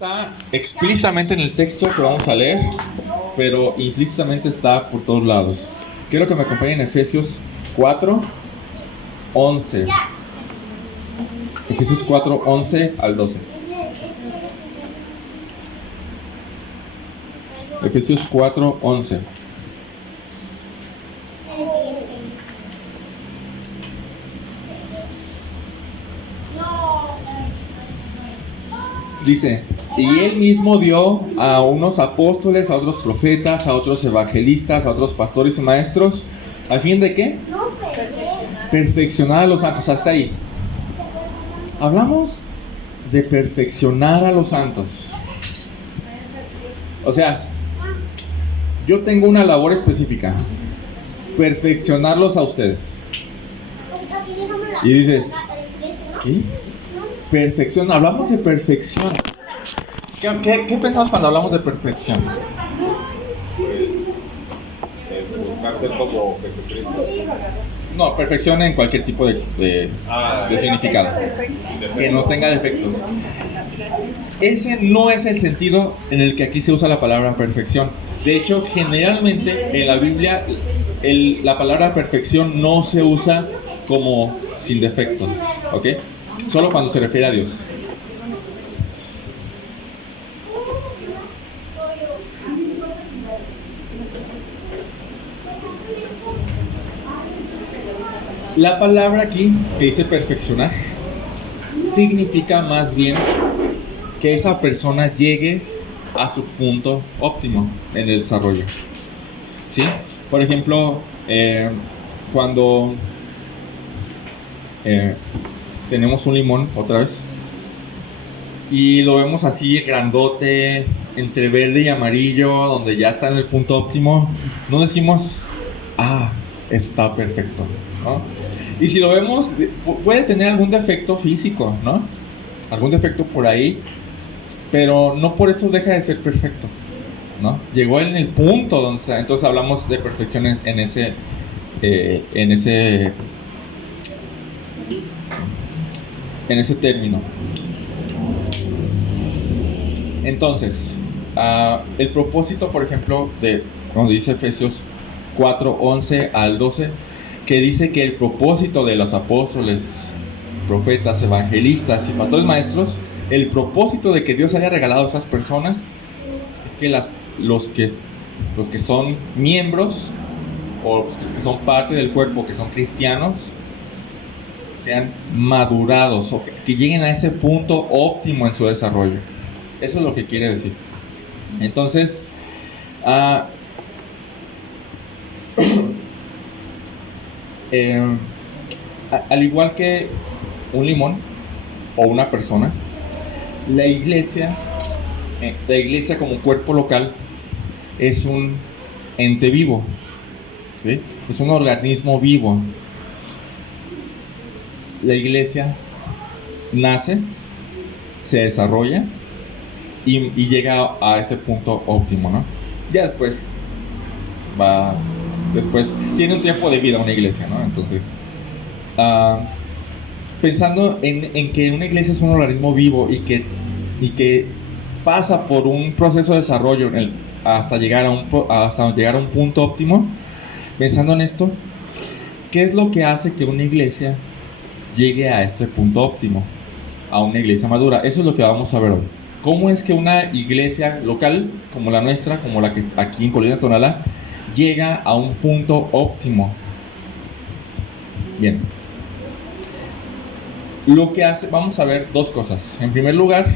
Está explícitamente en el texto que vamos a leer, pero implícitamente está por todos lados. Quiero que me acompañen en Efesios 4, 11. Efesios 4, 11 al 12. Efesios 4, 11. Dice, y él mismo dio a unos apóstoles, a otros profetas, a otros evangelistas, a otros pastores y maestros, ¿a fin de qué? Perfeccionar a los santos. Hasta ahí. Hablamos de perfeccionar a los santos. O sea, yo tengo una labor específica: perfeccionarlos a ustedes. Y dices, ¿qué? Perfección, hablamos de perfección. ¿Qué pensamos cuando hablamos de perfección? Buscar ser como Jesucristo. No, perfección en cualquier tipo de significado. Que no tenga defectos. Ese no es el sentido en el que aquí se usa la palabra perfección. De hecho, generalmente en la Biblia la palabra perfección no se usa como sin defectos, ¿ok? Solo cuando se refiere a Dios. La palabra aquí que dice perfeccionar significa más bien que esa persona llegue a su punto óptimo en el desarrollo. ¿Sí? Por ejemplo, cuando tenemos un limón otra vez y lo vemos así grandote, entre verde y amarillo, donde ya está en el punto óptimo, no decimos, está perfecto, ¿no? Y si lo vemos, puede tener algún defecto físico, ¿no? Algún defecto por ahí, pero no por eso deja de ser perfecto, ¿no? Llegó en el punto donde está. Entonces hablamos de perfección en ese término. Entonces, el propósito, por ejemplo, de cuando dice Efesios 4, 11 al 12, que dice que el propósito de los apóstoles, profetas, evangelistas y pastores maestros, el propósito de que Dios haya regalado a esas personas es que los que son miembros o que son parte del cuerpo, que son cristianos, sean madurados o que lleguen a ese punto óptimo en su desarrollo. Eso es lo que quiere decir. Entonces, al igual que un limón o una persona, la iglesia como cuerpo local es un ente vivo, ¿sí? Es un organismo vivo. La iglesia nace, se desarrolla y llega a ese punto óptimo, ¿no? Ya después tiene un tiempo de vida una iglesia, ¿no? Entonces, pensando en que una iglesia es un organismo vivo y que pasa por un proceso de desarrollo hasta llegar a un punto óptimo, pensando en esto, ¿qué es lo que hace que una iglesia llegue a este punto óptimo, a una iglesia madura? Eso es lo que vamos a ver hoy. ¿Cómo es que una iglesia local como la nuestra, como la que aquí en Colina Tonalá, llega a un punto óptimo? Bien. Lo que hace, vamos a ver dos cosas. En primer lugar,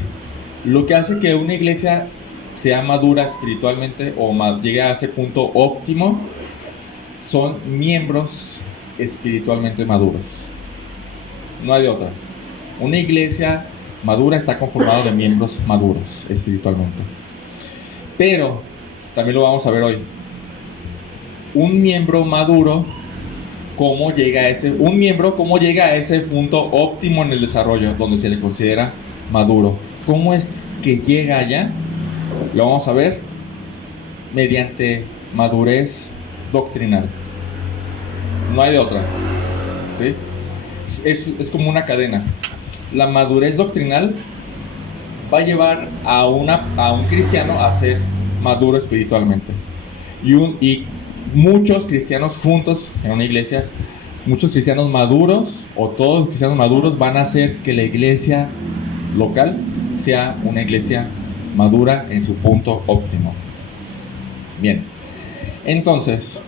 lo que hace que una iglesia sea madura espiritualmente o llegue a ese punto óptimo son miembros espiritualmente maduros. No hay de otra. Una iglesia madura está conformada de miembros maduros espiritualmente. Pero, también lo vamos a ver hoy, un miembro maduro, ¿cómo llega a ese punto óptimo en el desarrollo donde se le considera maduro? ¿Cómo es que llega allá? Lo vamos a ver mediante madurez doctrinal. No hay de otra, ¿sí? Es como una cadena. La madurez doctrinal va a llevar a un cristiano a ser maduro espiritualmente. Y muchos cristianos juntos en una iglesia, muchos cristianos maduros o todos los cristianos maduros van a hacer que la iglesia local sea una iglesia madura en su punto óptimo. Bien, entonces,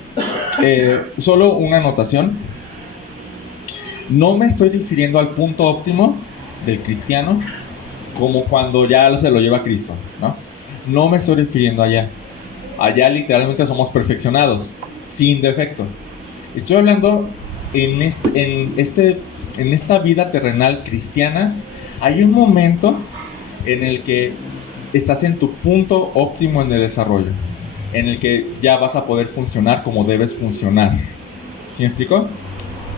solo una anotación. No me estoy refiriendo al punto óptimo del cristiano como cuando ya se lo lleva Cristo, ¿no? No me estoy refiriendo allá. Allá literalmente somos perfeccionados, sin defecto. Estoy hablando en esta vida terrenal cristiana. Hay un momento en el que estás en tu punto óptimo en el desarrollo, en el que ya vas a poder funcionar como debes funcionar. ¿Sí me explico?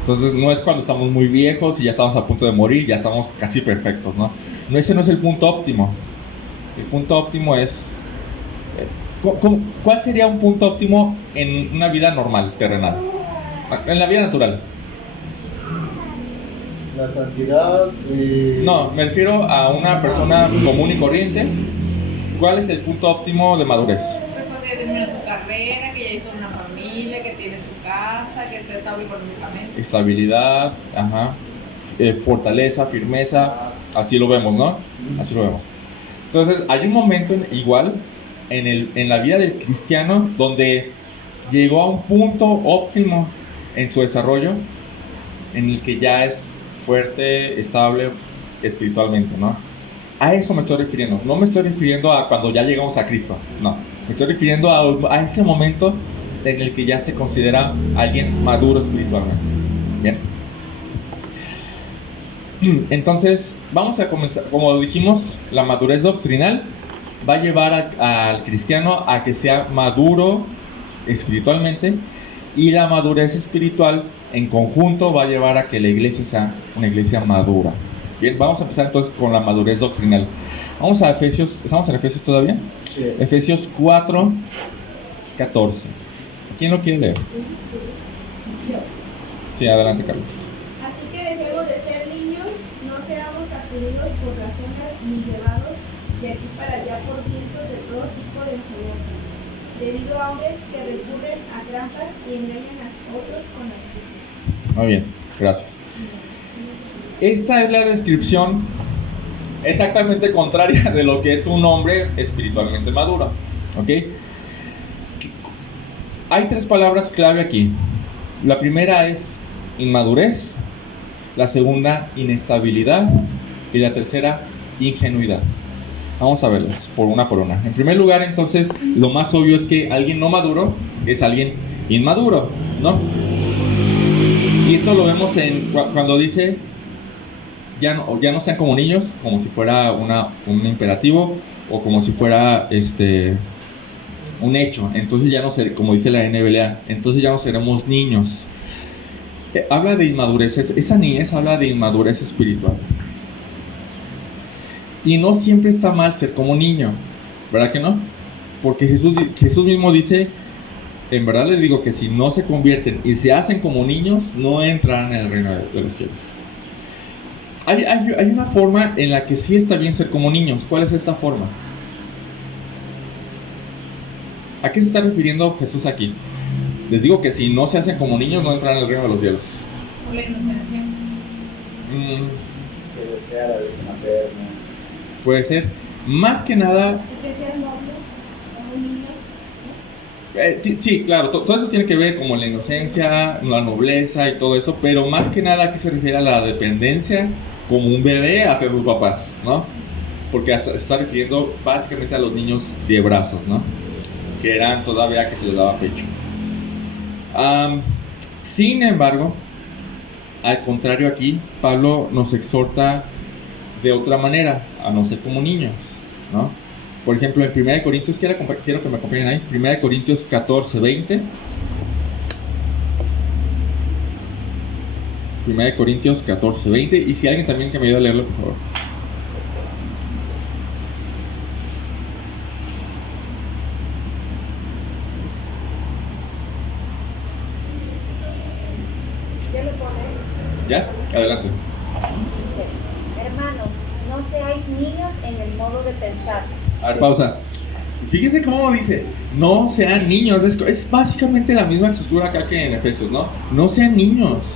Entonces no es cuando estamos muy viejos y ya estamos a punto de morir, ya estamos casi perfectos, ¿no? Ese no es el punto óptimo. El punto óptimo es... ¿Cuál sería un punto óptimo en una vida normal, terrenal? En la vida natural. La santidad. No, me refiero a una persona común y corriente. ¿Cuál es el punto óptimo de madurez? Pues cuando ya terminó su carrera, que ya hizo una familia, que tiene su casa, que está estable económicamente. Estabilidad, ajá. Fortaleza, firmeza. Así lo vemos, ¿no? Así lo vemos. Entonces, hay un momento igual en la vida del cristiano donde llegó a un punto óptimo en su desarrollo, en el que ya es fuerte, estable espiritualmente, ¿no? A eso me estoy refiriendo. No me estoy refiriendo a cuando ya llegamos a Cristo, no. Me estoy refiriendo a ese momento en el que ya se considera alguien maduro espiritualmente. Bien. Entonces, vamos a comenzar. Como dijimos, la madurez doctrinal va a llevar al cristiano a que sea maduro espiritualmente, y la madurez espiritual en conjunto va a llevar a que la iglesia sea una iglesia madura. Bien, vamos a empezar entonces con la madurez doctrinal. Vamos a Efesios. ¿Estamos en Efesios todavía? Sí. Efesios 4, 14. ¿Quién lo quiere leer? Sí, adelante, Carlos. Así que dejemos de ser niños, no seamos sacudidos por las ondas ni llevados de aquí para allá por vientos de todo tipo de enseñanzas, debido a hombres que recurren a trampas y engañan a otros con astucia. Muy bien, gracias. Esta es la descripción exactamente contraria de lo que es un hombre espiritualmente maduro. ¿Ok? Hay tres palabras clave aquí. La primera es inmadurez, la segunda inestabilidad y la tercera ingenuidad. Vamos a verlas por una. En primer lugar, entonces, lo más obvio es que alguien no maduro es alguien inmaduro, ¿no? Y esto lo vemos cuando dice ya no sean como niños, como si fuera un imperativo o como si fuera un hecho. Entonces ya no seremos, como dice la NBLA, entonces ya no seremos niños. Habla de inmadurez, esa niñez habla de inmadurez espiritual. Y no siempre está mal ser como niño, ¿verdad que no? Porque Jesús mismo dice, en verdad les digo que si no se convierten y se hacen como niños, no entrarán en el reino de los cielos. Hay una forma en la que sí está bien ser como niños. ¿Cuál es esta forma? ¿A qué se está refiriendo Jesús aquí? Les digo que si no se hacen como niños, no entrarán en el reino de los cielos. Por la inocencia. Que desea la leche materna. Puede ser. Más que nada... Y que sea noble, como un niño. Sí, claro, todo eso tiene que ver como la inocencia, la nobleza y todo eso, pero más que nada aquí se refiere a la dependencia como un bebé hacia sus papás, ¿no? Porque hasta se está refiriendo básicamente a los niños de brazos, ¿no? Que eran todavía que se les daba pecho. Sin embargo, al contrario aquí, Pablo nos exhorta de otra manera, a no ser como niños, ¿no? Por ejemplo, en 1 Corintios, quiero que me acompañen ahí, 1 Corintios 14, 20. 1 Corintios 14, 20. Y si alguien también que me ayude a leerlo, por favor. ¿Ya lo pone? ¿Ya? Adelante. Dice, hermanos, no seáis niños en el modo pensar. A ver, pausa. Fíjese cómo dice, no sean niños. Es básicamente la misma estructura acá que en Efesios, ¿no? No sean niños.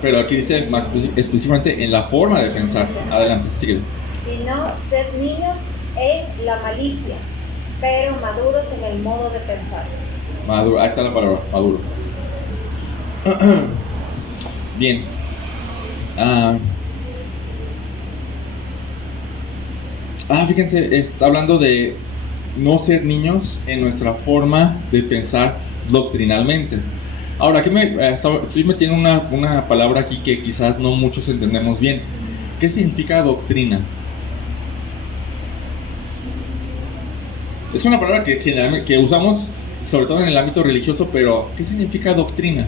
Pero aquí dice más específicamente en la forma de pensar. Adelante, sigue. Sino sed niños en la malicia, pero maduros en el modo de pensar. Maduro, ahí está la palabra, maduro. Bien. Fíjense, está hablando de no ser niños en nuestra forma de pensar doctrinalmente. Ahora, aquí estoy metiendo una palabra aquí que quizás no muchos entendemos bien. ¿Qué significa doctrina? Es una palabra que generalmente que usamos sobre todo en el ámbito religioso, pero ¿qué significa doctrina?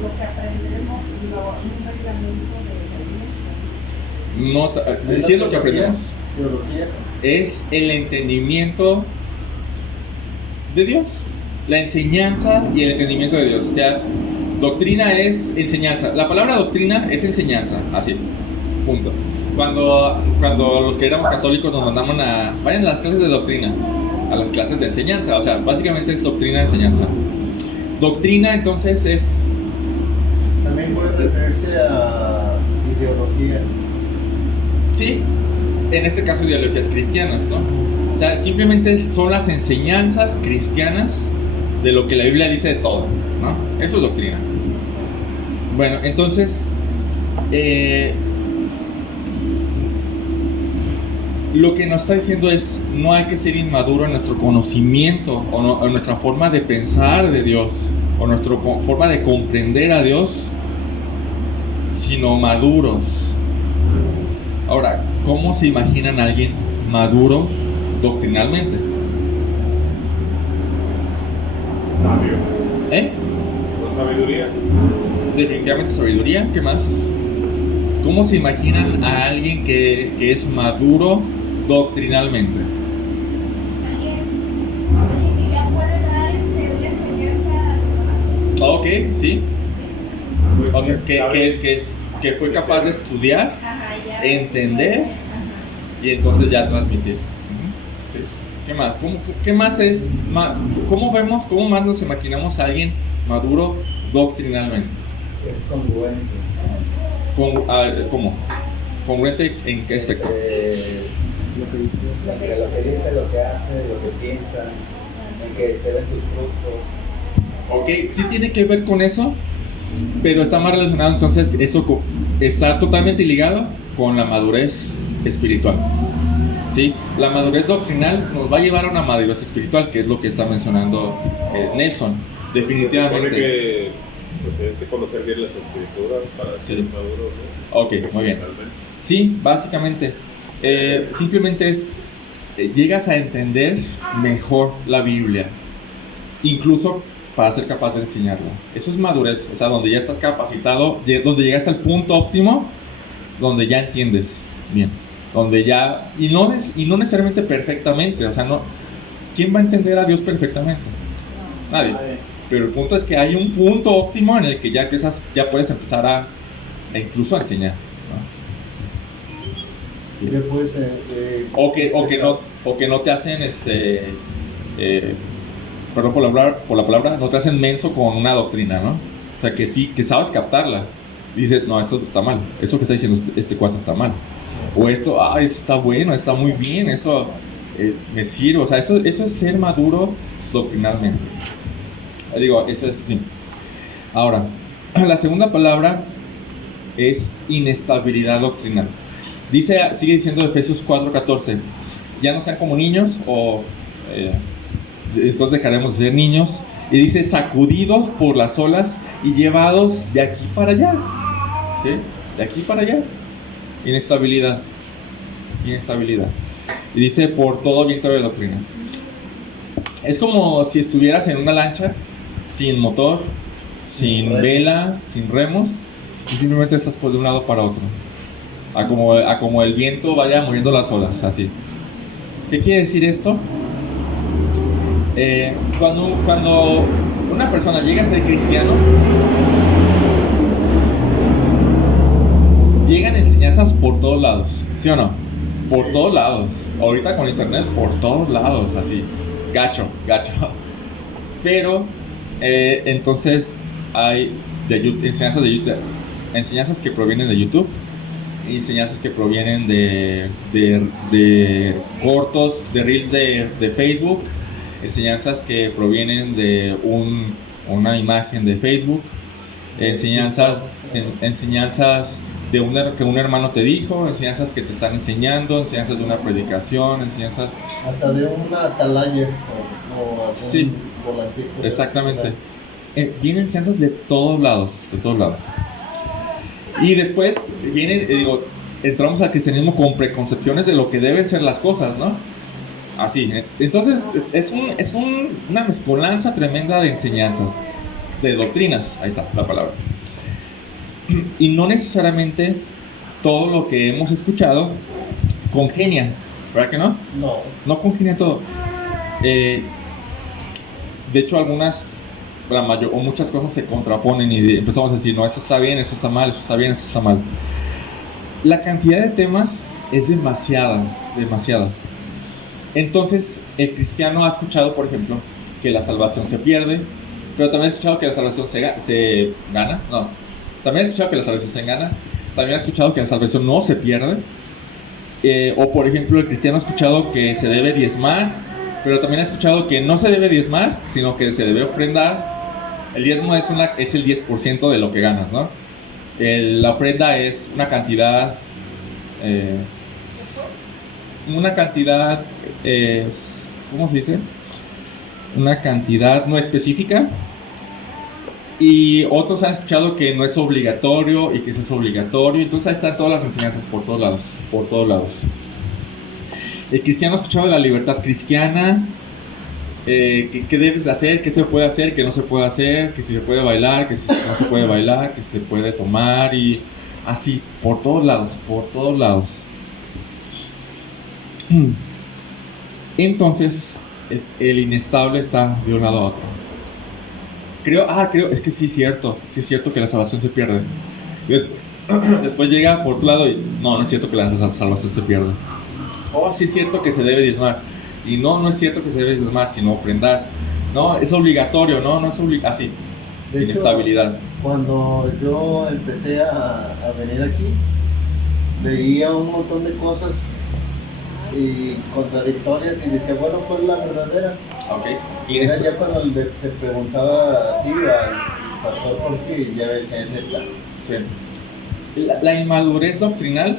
Lo que aprendemos, un reglamento de la iglesia. No, diciendo lo que aprendemos. Teología. Es el entendimiento de Dios, la enseñanza y el entendimiento de Dios. O sea, doctrina es enseñanza. La palabra doctrina es enseñanza, así, punto. Cuando los que éramos católicos nos mandaban vayan a las clases de doctrina, a las clases de enseñanza. O sea, básicamente es doctrina de enseñanza. Doctrina entonces es... También puede referirse a ideología. Sí, en este caso ideologías cristianas, ¿no? O sea, simplemente son las enseñanzas cristianas de lo que la Biblia dice de todo, ¿no? Eso es doctrina. Bueno, entonces, lo que nos está diciendo es, no hay que ser inmaduro en nuestro conocimiento o en nuestra forma de pensar de Dios o nuestra forma de comprender a Dios, sino maduros. Ahora, ¿cómo se imaginan a alguien maduro doctrinalmente? Sabio. Con sabiduría. Definitivamente sabiduría. ¿Qué más? ¿Cómo se imaginan a alguien que es maduro doctrinalmente? Alguien que ya puede dar una enseñanza a los demás. Ok, sí. Pues, O sea, ¿sabes? que fue capaz de estudiar, Ajá, ya. entender Ajá. y entonces ya transmitir. Sí. ¿Qué más? ¿Qué más es? ¿Cómo más nos imaginamos a alguien maduro doctrinalmente? Es congruente. ¿Cómo? ¿Congruente en qué aspecto? Lo que dice, lo que hace, lo que piensa, en que se ven sus frutos. Ok, sí tiene que ver con eso, pero está más relacionado, entonces eso está totalmente ligado con la madurez espiritual. ¿Sí? La madurez doctrinal nos va a llevar a una madurez espiritual, que es lo que está mencionando Nelson, Se supone definitivamente. que pues, tienes que conocer bien las escrituras para ser Sí. maduro, ¿no? Ok, muy bien. Realmente. Sí, básicamente, simplemente es, llegas a entender mejor la Biblia, incluso para ser capaz de enseñarla. Eso es madurez, o sea, donde ya estás capacitado, donde llegaste al punto óptimo, donde ya entiendes bien, donde ya, y no necesariamente perfectamente, o sea, no, ¿quién va a entender a Dios perfectamente? Nadie. Pero el punto es que hay un punto óptimo en el que ya puedes empezar a incluso a enseñar, ¿no? Y después, O que no te hacen perdón por la palabra, no te hacen menso con una doctrina, ¿no? O sea, que sí, que sabes captarla. Y dices, no, esto está mal, esto que está diciendo este cuate está mal. O esto está bueno, está muy bien, eso me sirve. O sea, eso es ser maduro doctrinalmente. Digo, eso es sí. Ahora, la segunda palabra es inestabilidad doctrinal. Sigue diciendo Efesios 4:14, ya no sean como niños, entonces dejaremos de ser niños. Y dice, sacudidos por las olas y llevados de aquí para allá. ¿Sí? De aquí para allá. Inestabilidad. Y dice, por todo viento de doctrina. Es como si estuvieras en una lancha sin motor, sin vela, sin remos, y simplemente estás por de un lado para otro. A como el viento vaya moviendo las olas, así. ¿Qué quiere decir esto? Cuando una persona llega a ser cristiano, llegan enseñanzas enseñanzas por todos lados, ¿sí o no? Por todos lados. Ahorita con internet, por todos lados, así. Gacho. Pero, entonces, hay enseñanzas que provienen de YouTube, enseñanzas que provienen de cortos, de reels de Facebook, enseñanzas que provienen de una imagen de Facebook, enseñanzas de que un hermano te dijo, enseñanzas que te están enseñando, enseñanzas de una predicación, enseñanzas... Hasta de una atalaya o algún Sí, volantito. exactamente. Vienen enseñanzas de todos lados. Y después entramos al cristianismo con preconcepciones de lo que deben ser las cosas, ¿no? Así, entonces es una mezcolanza tremenda de enseñanzas, de doctrinas, ahí está la palabra. Y no necesariamente todo lo que hemos escuchado congenia, ¿verdad que no? No congenia todo. De hecho, muchas cosas se contraponen y empezamos a decir, no, esto está bien, esto está mal, esto está bien, esto está mal. La cantidad de temas es demasiada. Entonces, el cristiano ha escuchado, por ejemplo, que la salvación se pierde, pero también ha escuchado que la salvación se gana. No, también ha escuchado que la salvación se gana, también ha escuchado que la salvación no se pierde. O, por ejemplo, el cristiano ha escuchado que se debe diezmar, pero también ha escuchado que no se debe diezmar, sino que se debe ofrendar. El diezmo es el 10% de lo que ganas, ¿no? La ofrenda es una cantidad, ¿cómo se dice? Una cantidad no específica. Y otros han escuchado que no es obligatorio y que eso es obligatorio. Entonces ahí están todas las enseñanzas por todos lados. El cristiano ha escuchado de la libertad cristiana, qué debes de hacer, qué se puede hacer, qué no se puede hacer, que si se puede bailar, que si no se puede bailar, que si se puede tomar, y así, por todos lados. Entonces, el inestable está de un lado a otro. Es que sí es cierto que la salvación se pierde. Y después llega por otro lado y no es cierto que la salvación se pierde. Sí es cierto que se debe diezmar. Y no es cierto que se debe diezmar, sino ofrendar. No, es obligatorio, no es obligatorio. Así, de inestabilidad. Hecho, cuando yo empecé a venir aquí, veía un montón de cosas y contradictorias y decía, bueno, ¿cuál es la verdadera? Okay. Y era ya cuando te preguntaba a ti, al pastor Jorge, ya decía, es esta. Sí. La inmadurez doctrinal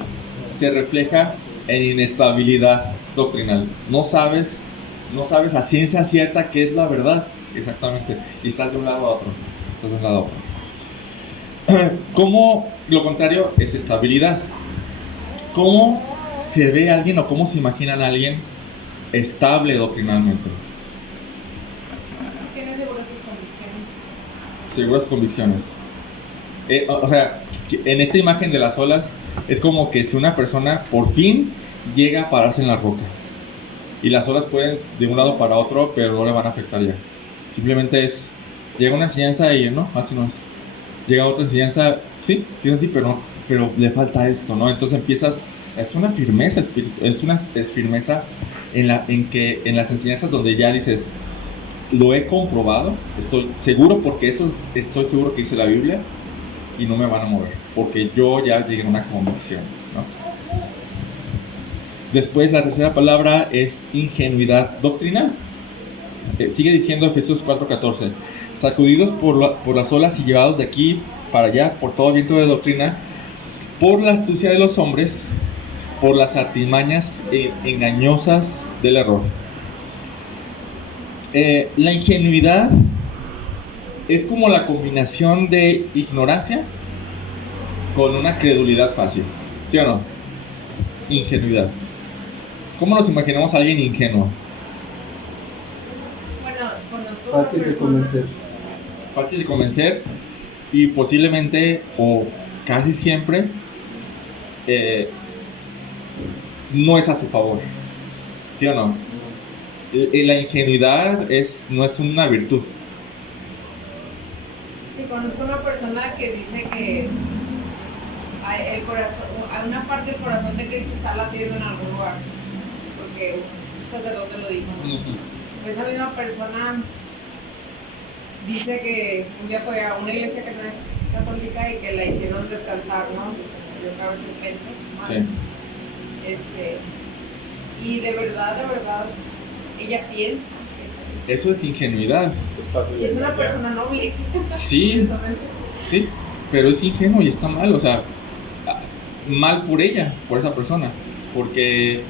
se refleja en inestabilidad doctrinal. No sabes a ciencia cierta qué es la verdad, exactamente, y estás de un lado a otro. ¿Cómo lo contrario es estabilidad? ¿Cómo se ve a alguien o cómo se imaginan a alguien estable doctrinalmente? Tiene seguras sus convicciones. Seguras convicciones. O sea, en esta imagen de las olas es como que si una persona por fin llega a pararse en la roca y las olas pueden de un lado para otro, pero no le van a afectar ya. Simplemente llega una enseñanza y no, así no es. Llega otra enseñanza, sí es así, pero le falta esto, ¿no? Entonces es una firmeza espiritual, es firmeza en las enseñanzas donde ya dices, lo he comprobado, estoy seguro porque estoy seguro que dice la Biblia y no me van a mover, porque yo ya llegué a una convicción, ¿no? Después la tercera palabra es ingenuidad doctrinal. Sigue diciendo Efesios 4:14, sacudidos por las olas y llevados de aquí para allá por todo viento de doctrina, por la astucia de los hombres, por las artimañas engañosas del error. La ingenuidad es como la combinación de ignorancia con una credulidad fácil, ¿sí o no? Ingenuidad. ¿Cómo nos imaginamos a alguien ingenuo? Bueno, conozco Fácil de convencer. Fácil de convencer y posiblemente o casi siempre no es a su favor, ¿sí o no? La ingenuidad no es una virtud. Sí, conozco una persona que dice que el corazón, a una parte del corazón de Cristo está latiendo en algún lugar, porque un sacerdote lo dijo, ¿no? Esa misma persona dice que un día fue a una iglesia que no es católica y que la hicieron descansar, ¿no? Yo creo que Sí. Y de verdad, ella piensa que Eso es ingenuidad. y es una persona noble. Sí, Precisamente. sí, pero es ingenuo y está mal, o sea, mal por ella, por esa persona, porque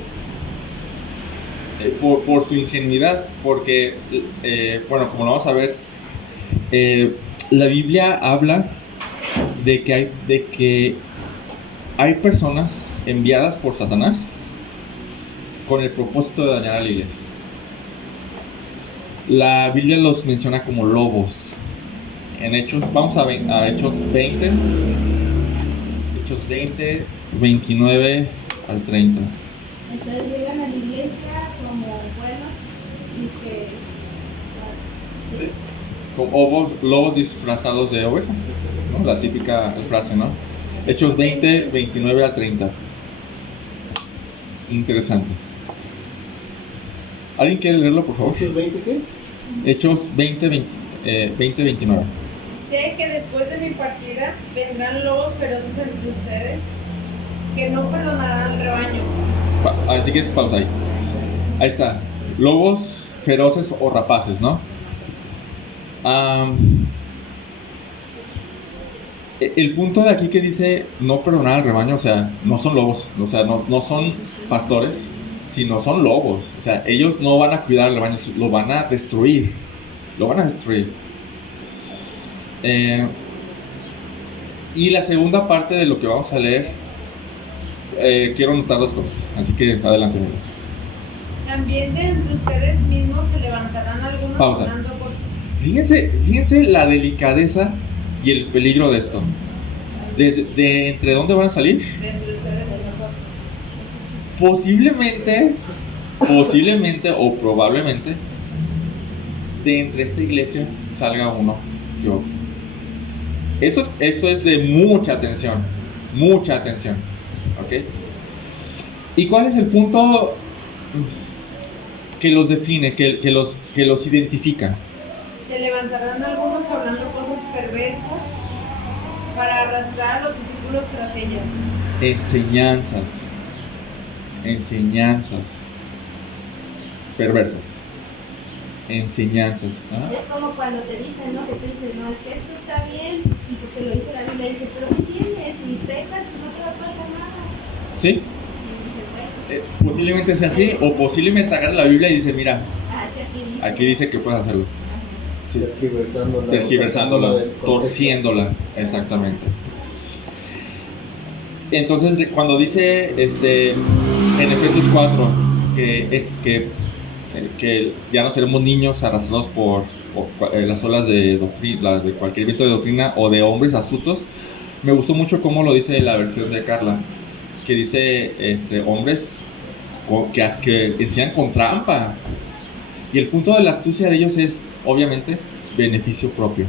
por su ingenuidad, porque, bueno, como lo vamos a ver, la Biblia habla de que hay personas enviadas por Satanás con el propósito de dañar a la iglesia. La Biblia los menciona como lobos. En Hechos, vamos a Hechos 20, 29 al 30. Entonces llegan a la iglesia como buenos y que Como lobos disfrazados de ovejas, ¿no? La típica frase, ¿no? Hechos 20, 29 al 30. Interesante. ¿Alguien quiere leerlo, por favor? ¿Hechos 20 qué? Hechos 20, 29. Sé que después de mi partida vendrán lobos feroces entre ustedes que no perdonarán al rebaño. Así que es pausa ahí. Ahí está. Lobos feroces o rapaces, ¿no? El punto de aquí que dice no perdonar al rebaño, o sea, no son lobos, o sea, no son pastores, sino son lobos. O sea, ellos no van a cuidar al rebaño, lo van a destruir. Lo van a destruir. Y la segunda parte de lo que vamos a leer, quiero notar dos cosas, así que adelante. También de entre ustedes mismos se levantarán algunos Pausa. hablando cosas. Fíjense la delicadeza y el peligro de esto. De entre dónde van a salir. De entre ustedes y nosotros. Posiblemente o probablemente de entre esta iglesia salga uno que otro. Esto es de mucha atención, ¿ok? ¿Y cuál es el punto que los define, que los identifica? Se levantarán algunos hablando cosas perversas para arrastrar a los discípulos tras ellas. Enseñanzas perversas. Enseñanzas. ¿Ah? es como cuando te dicen, ¿no? Que tú dices, no, es que esto está bien, y porque lo dice la Biblia, dice, pero ¿qué tienes? Si pecas, no te va a pasar nada. ¿Sí? Y dice, bueno, Posiblemente sea así, o posiblemente agarre la Biblia y dice, mira, es que aquí dice que puedes hacerlo. Sí. Tergiversándola, torciéndola, exactamente. Entonces, cuando dice en Efesios 4 que ya no seremos niños arrastrados por las olas de doctrina, de cualquier viento de doctrina o de hombres astutos, me gustó mucho cómo lo dice la versión de Carla, que dice hombres que enseñan con trampa. Y el punto de la astucia de ellos es, obviamente, beneficio propio.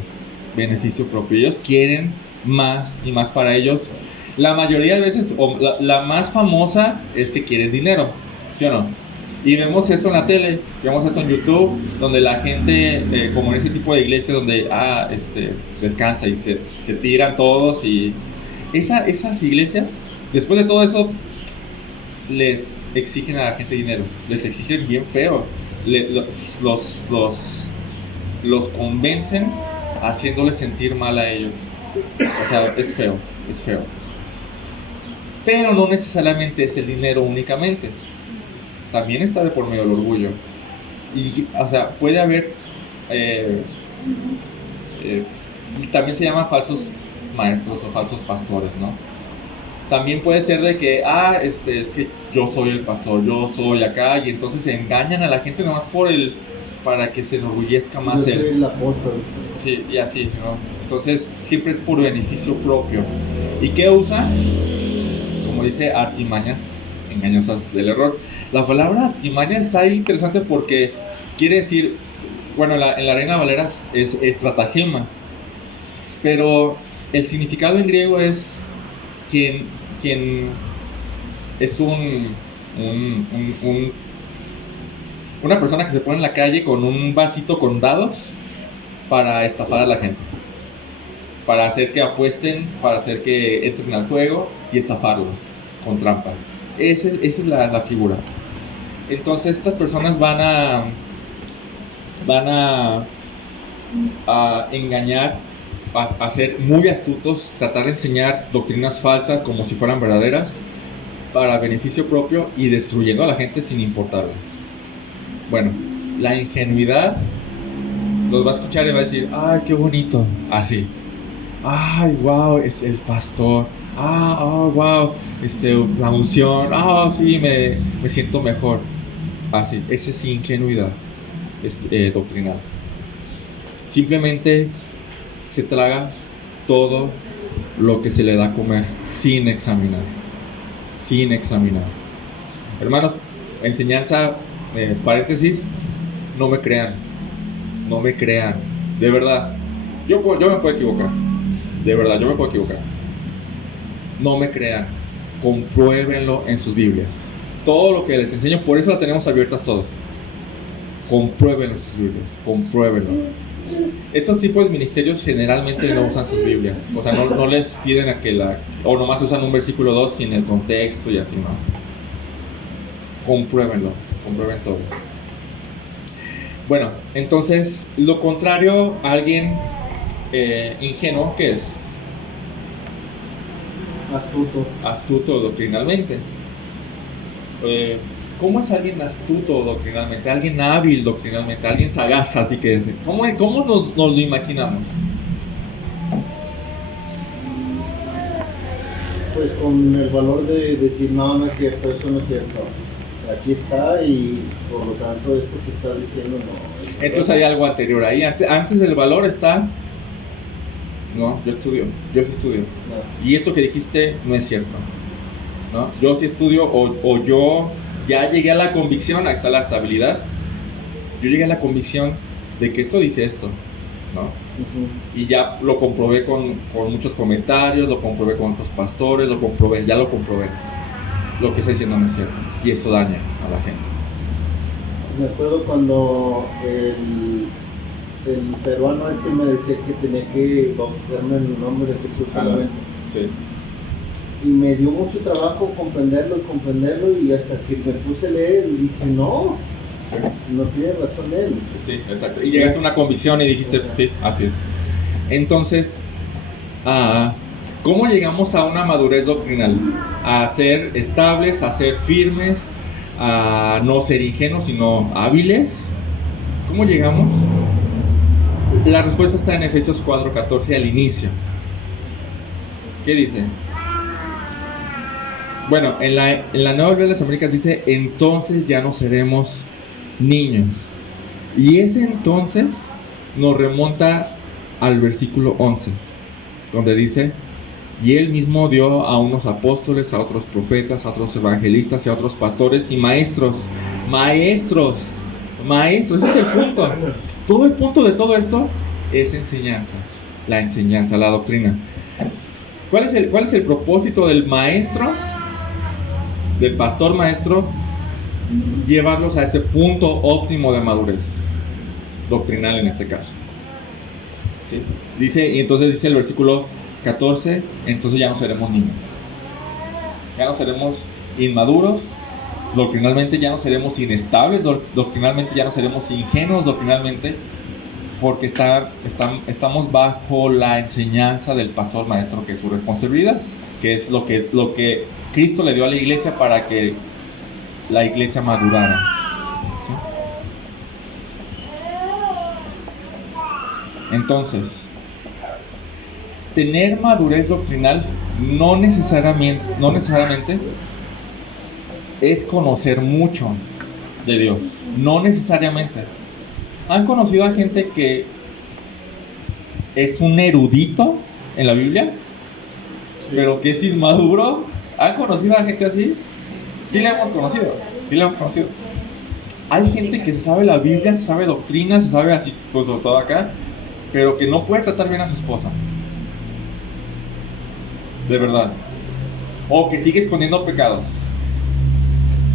Ellos quieren más y más para ellos. La mayoría de veces, o la más famosa es que quieren dinero, ¿sí o no? Y vemos eso en la tele, vemos eso en YouTube, donde la gente, como en ese tipo de iglesias donde descansa y se tiran todos. Y esas iglesias, después de todo eso, les exigen a la gente dinero, les exigen bien feo. Los convencen haciéndoles sentir mal a ellos. O sea, es feo. Pero no necesariamente es el dinero únicamente. También está de por medio el orgullo. Y, o sea, puede haber también se llaman falsos maestros o falsos pastores, ¿no? También puede ser de que, es que yo soy el pastor, yo soy acá, y entonces se engañan a la gente nomás para que se enorgullezca más Yo soy él. el apóstol. Sí, y así, ¿no? Entonces siempre es por beneficio propio. ¿Y qué usa? Como dice, artimañas engañosas del error. La palabra artimaña está ahí interesante porque quiere decir, bueno, en la Reina Valera es estratagema, pero el significado en griego es quien es una persona que se pone en la calle con un vasito con dados para estafar a la gente, para hacer que apuesten, para hacer que entren al juego y estafarlos con trampa. Esa es la figura. Entonces estas personas van a engañar, a ser muy astutos, tratar de enseñar doctrinas falsas como si fueran verdaderas para beneficio propio y destruyendo a la gente sin importarles. Bueno, la ingenuidad los va a escuchar y va a decir, ay, qué bonito, así. Ay, wow, es el pastor. Wow, la unción. Sí, me siento mejor. Así, esa es ingenuidad doctrinal. Simplemente se traga todo lo que se le da a comer sin examinar. Sin examinar. Hermanos, enseñanza, paréntesis, no me crean. No me crean. De verdad. Yo me puedo equivocar. De verdad, yo me puedo equivocar. No me crean. Compruébenlo en sus Biblias. Todo lo que les enseño, por eso la tenemos abiertas todos. Compruébenlo en sus Biblias. Compruébenlo. Estos tipos de ministerios generalmente no usan sus Biblias. O sea, no les piden a que o nomás usan un versículo 2 sin el contexto y así, no. Compruébenlo. Comprueben todo. Bueno, entonces, lo contrario a alguien ingenuo, ¿qué es? Astuto doctrinalmente. ¿Cómo es alguien astuto doctrinalmente? Alguien hábil doctrinalmente, alguien sagaz, así que ¿cómo nos lo imaginamos? Pues con el valor de decir, no es cierto, eso no es cierto. Aquí está y por lo tanto esto que estás diciendo no. Entonces hay algo anterior ahí. Antes del valor está, no, yo sí estudio. No. Y esto que dijiste no es cierto. ¿No? Yo sí estudio o yo ya llegué a la convicción, ahí está la estabilidad. Yo llegué a la convicción de que esto dice esto, ¿no? Uh-huh. Y ya lo comprobé con muchos comentarios, lo comprobé con otros pastores, ya lo comprobé. Lo que está diciendo no es cierto. Y eso daña a la gente. Me acuerdo cuando el peruano me decía que tenía que bautizarme en el nombre de Jesús solamente. Sí. Y me dio mucho trabajo comprenderlo y hasta que me puse a leer dije, no tiene razón él. Sí, exacto. Y llegaste a una convicción y dijiste, sí, así es. Entonces, ¿cómo llegamos a una madurez doctrinal? A ser estables, a ser firmes, a no ser ingenuos, sino hábiles. ¿Cómo llegamos? La respuesta está en Efesios 4:14 al inicio. ¿Qué dice? Bueno, en la Nueva Biblia de las Américas dice, entonces ya no seremos niños. Y ese entonces nos remonta al versículo 11, donde dice, y él mismo dio a unos apóstoles, a otros profetas, a otros evangelistas y a otros pastores y maestros. Ese es el punto. Todo el punto de todo esto es enseñanza, la doctrina. ¿Cuál es el propósito del maestro, del pastor maestro? Llevarlos a ese punto óptimo de madurez doctrinal en este caso. ¿Sí? Y entonces dice el versículo 14, entonces ya no seremos niños, ya no seremos inmaduros doctrinalmente, ya no seremos inestables doctrinalmente, ya no seremos ingenuos doctrinalmente, porque estamos bajo la enseñanza del pastor maestro, que es su responsabilidad, que es lo que Cristo le dio a la iglesia para que la iglesia madurara. ¿Sí? Entonces, tener madurez doctrinal no necesariamente es conocer mucho de Dios. No necesariamente. ¿Han conocido a gente que es un erudito en la Biblia, pero que es inmaduro? ¿Han conocido a gente así? Sí la hemos conocido. Hay gente que se sabe la Biblia, se sabe doctrina, se sabe así, pues todo acá, pero que no puede tratar bien a su esposa. De verdad. o que sigue escondiendo pecados.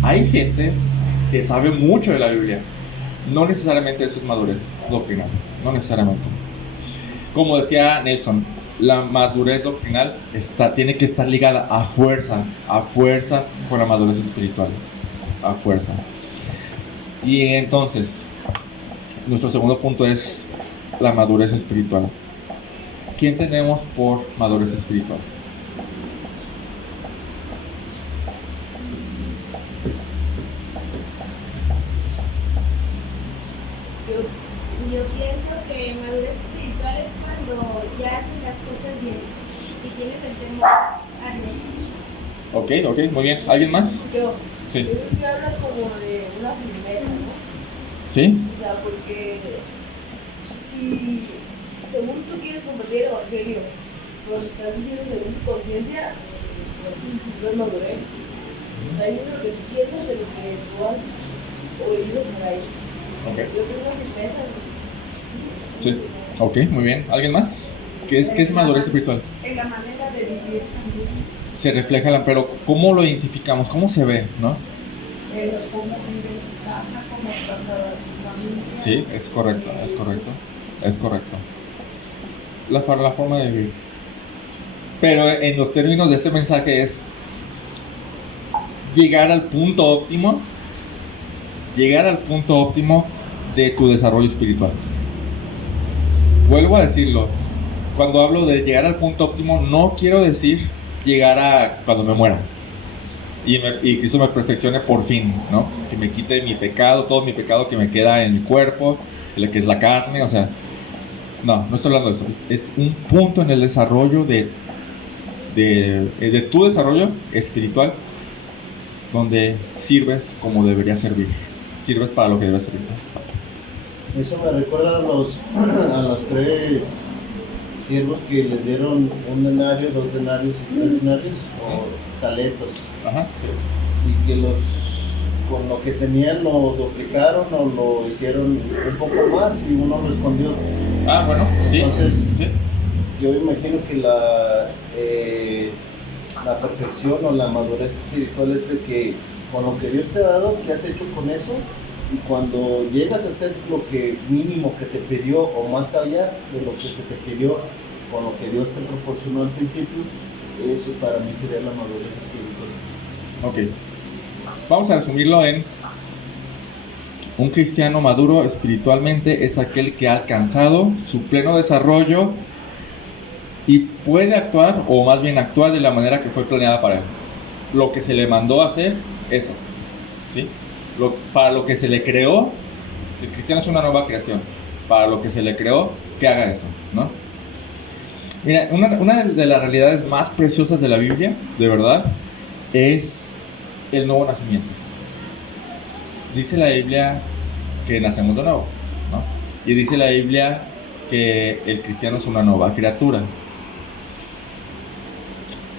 Hay gente que sabe mucho de la Biblia. No necesariamente eso es madurez doctrinal, no necesariamente. Como decía Nelson, la madurez doctrinal tiene que estar ligada a fuerza con la madurez espiritual, a fuerza. Y entonces, nuestro segundo punto es la madurez espiritual. ¿Qué entendemos por madurez espiritual? Yo pienso que madurez espiritual es cuando ya haces las cosas bien y tienes el temor a Dios. Ok, muy bien. ¿Alguien más? Yo Sí. creo que habla como de una firmeza, ¿no? ¿Sí? O sea, porque si según tú quieres compartir el evangelio, pero lo estás diciendo según tu conciencia, no es madurez. Está diciendo lo que tú piensas de lo que tú has oído por ahí. Ok. Yo tengo una firmeza. Sí. Ok, muy bien. ¿Alguien más? ¿Qué es madurez espiritual? En la manera de vivir también. Se refleja, pero ¿cómo lo identificamos? ¿Cómo se ve, no? Pero cómo vive en su casa, cómo trata a su familia. Sí, es correcto. La forma de vivir. Pero en los términos de este mensaje es llegar al punto óptimo de tu desarrollo espiritual. Vuelvo a decirlo, cuando hablo de llegar al punto óptimo, no quiero decir llegar a cuando me muera y Cristo me perfeccione por fin, ¿no? Que me quite mi pecado, todo mi pecado que me queda en mi cuerpo, que es la carne, o sea, no estoy hablando de eso. Es un punto en el desarrollo de tu desarrollo espiritual donde sirves como deberías servir, sirves para lo que debes servir. Eso me recuerda a los 3 siervos que les dieron 1 denario, 2 denarios y 3 denarios, o talentos. Ajá, sí. Y que con lo que tenían lo duplicaron o lo hicieron un poco más y uno lo escondió. Ah, bueno, sí. Entonces, sí. Yo imagino que la perfección o la madurez espiritual es de que con lo que Dios te ha dado, ¿qué has hecho con eso? Y cuando llegas a hacer lo que mínimo que te pidió o más allá de lo que se te pidió con lo que Dios te proporcionó al principio, eso para mí sería la madurez espiritual. Ok. Vamos a resumirlo en un cristiano maduro espiritualmente es aquel que ha alcanzado su pleno desarrollo y puede actuar, o más bien actuar de la manera que fue planeada para él. Lo que se le mandó a hacer, eso. ¿Sí? Para lo que se le creó, el cristiano es una nueva creación. Para lo que se le creó, que haga eso, ¿no? Mira, una de las realidades más preciosas de la Biblia, de verdad, es el nuevo nacimiento. Dice la Biblia que nacemos de nuevo, ¿no? Y dice la Biblia que el cristiano es una nueva criatura.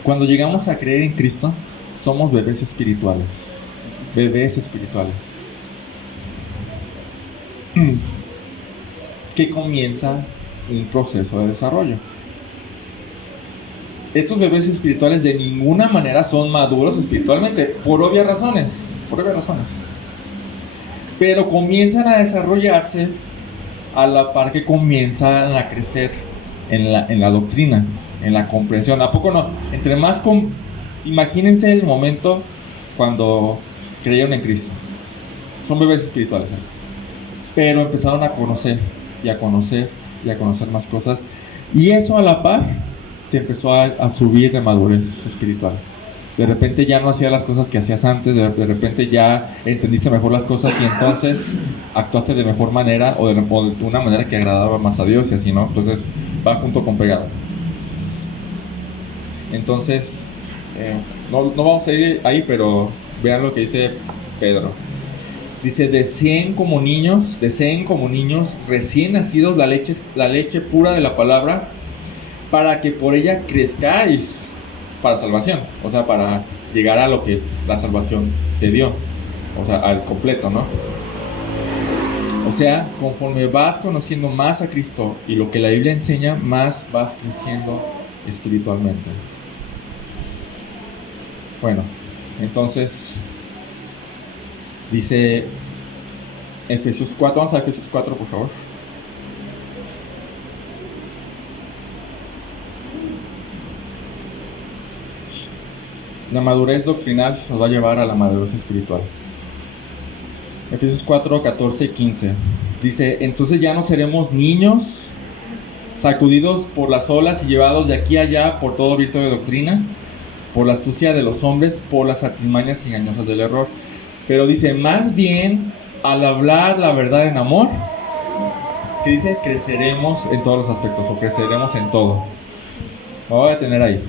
Cuando llegamos a creer en Cristo, somos bebés espirituales. Bebés espirituales. Que comienza un proceso de desarrollo. Estos bebés espirituales de ninguna manera son maduros espiritualmente, por obvias razones. Pero comienzan a desarrollarse a la par que comienzan a crecer en la doctrina, en la comprensión. ¿A poco no? Imagínense el momento cuando creyeron en Cristo. Son bebés espirituales, ¿eh? Pero empezaron a conocer y a conocer y a conocer más cosas. Y eso a la par te empezó a subir de madurez espiritual. De repente ya no hacías las cosas que hacías antes, de repente ya entendiste mejor las cosas y entonces actuaste de mejor manera o de una manera que agradaba más a Dios y así, ¿no? Entonces va junto con pegado. Entonces, no vamos a ir ahí, pero vean lo que dice Pedro. Dice, deseen como niños recién nacidos la leche pura de la palabra, para que por ella crezcáis para salvación, o sea, para llegar a lo que la salvación te dio, o sea, al completo, ¿no? O sea, conforme vas conociendo más a Cristo y lo que la Biblia enseña, más vas creciendo espiritualmente. Bueno, entonces dice Efesios 4, vamos a Efesios 4, por favor. La madurez doctrinal nos va a llevar a la madurez espiritual. Efesios 4, 14 y 15. Dice, entonces ya no seremos niños, sacudidos por las olas y llevados de aquí a allá por todo viento de doctrina, por la astucia de los hombres, por las artimañas engañosas del error. Pero dice, más bien, al hablar la verdad en amor, que dice, creceremos en todos los aspectos, o creceremos en todo. Me voy a detener ahí.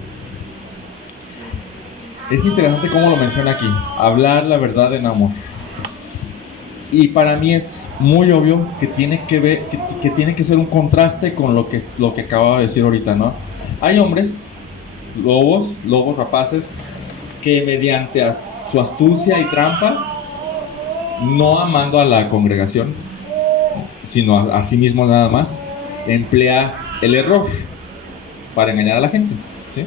Es interesante cómo lo menciona aquí, hablar la verdad en amor. Y para mí es muy obvio que tiene que ver, que tiene que ser un contraste con lo que acababa de decir ahorita, ¿no? Hay hombres, lobos rapaces, que mediante su astucia y trampa, no amando a la congregación, sino a sí mismo nada más, emplea el error para engañar a la gente, ¿sí?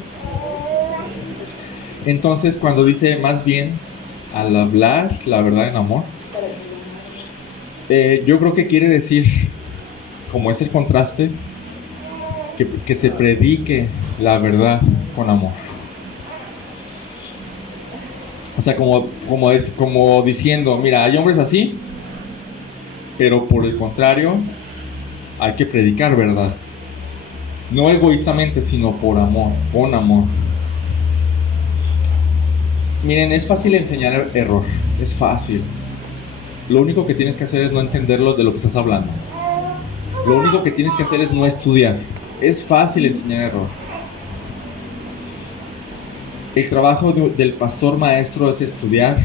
Entonces, cuando dice más bien al hablar la verdad en amor, yo creo que quiere decir, como es el contraste, que se predique la verdad con amor. O sea, como diciendo, mira, hay hombres así, pero por el contrario, hay que predicar verdad. No egoístamente, sino por amor, con amor. Miren, es fácil enseñar error, es fácil. Lo único que tienes que hacer es no entenderlo de lo que estás hablando. Lo único que tienes que hacer es no estudiar. Es fácil enseñar error. El trabajo del pastor maestro es estudiar,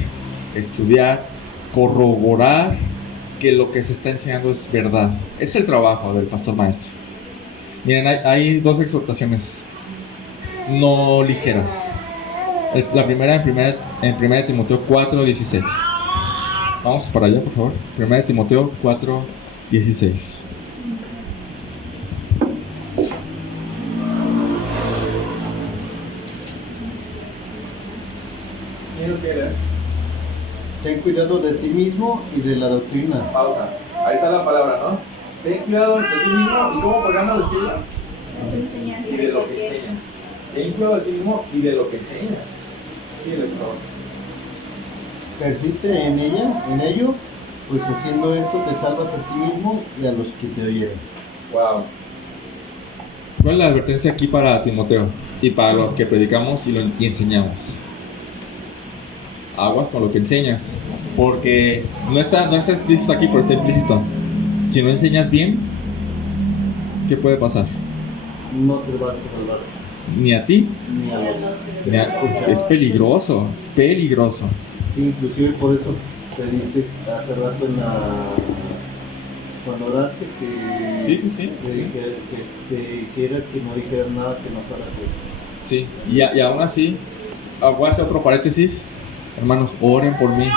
corroborar que lo que se está enseñando es verdad. Es el trabajo del pastor maestro. Miren, hay dos exhortaciones no ligeras. La primera en 1 Timoteo 4:16. Vamos para allá, por favor. 1 Timoteo 4:16. Ten cuidado de ti mismo y de la doctrina. Pausa. Ahí está la palabra, ¿no? Ten cuidado de ti mismo. ¿Y cómo podríamos decirlo? Y de lo que enseñas. Ten cuidado de ti mismo y de lo que enseñas. Sí, por favor. Persiste en ello, pues haciendo esto te salvas a ti mismo y a los que te oyeron. Wow. ¿Cuál es la advertencia aquí para Timoteo y para los que predicamos y enseñamos? Aguas con lo que enseñas, porque no está explícito aquí, pero está implícito. Si no enseñas bien, ¿qué puede pasar? No te vas a salvar. Ni a ti, Ni a los es peligroso. Sí, inclusive por eso pediste hace rato cuando oraste que Sí. que te hiciera que no dijeras nada que no fuera así. Sí, y aún así, voy a hacer otro paréntesis. Hermanos, oren por mí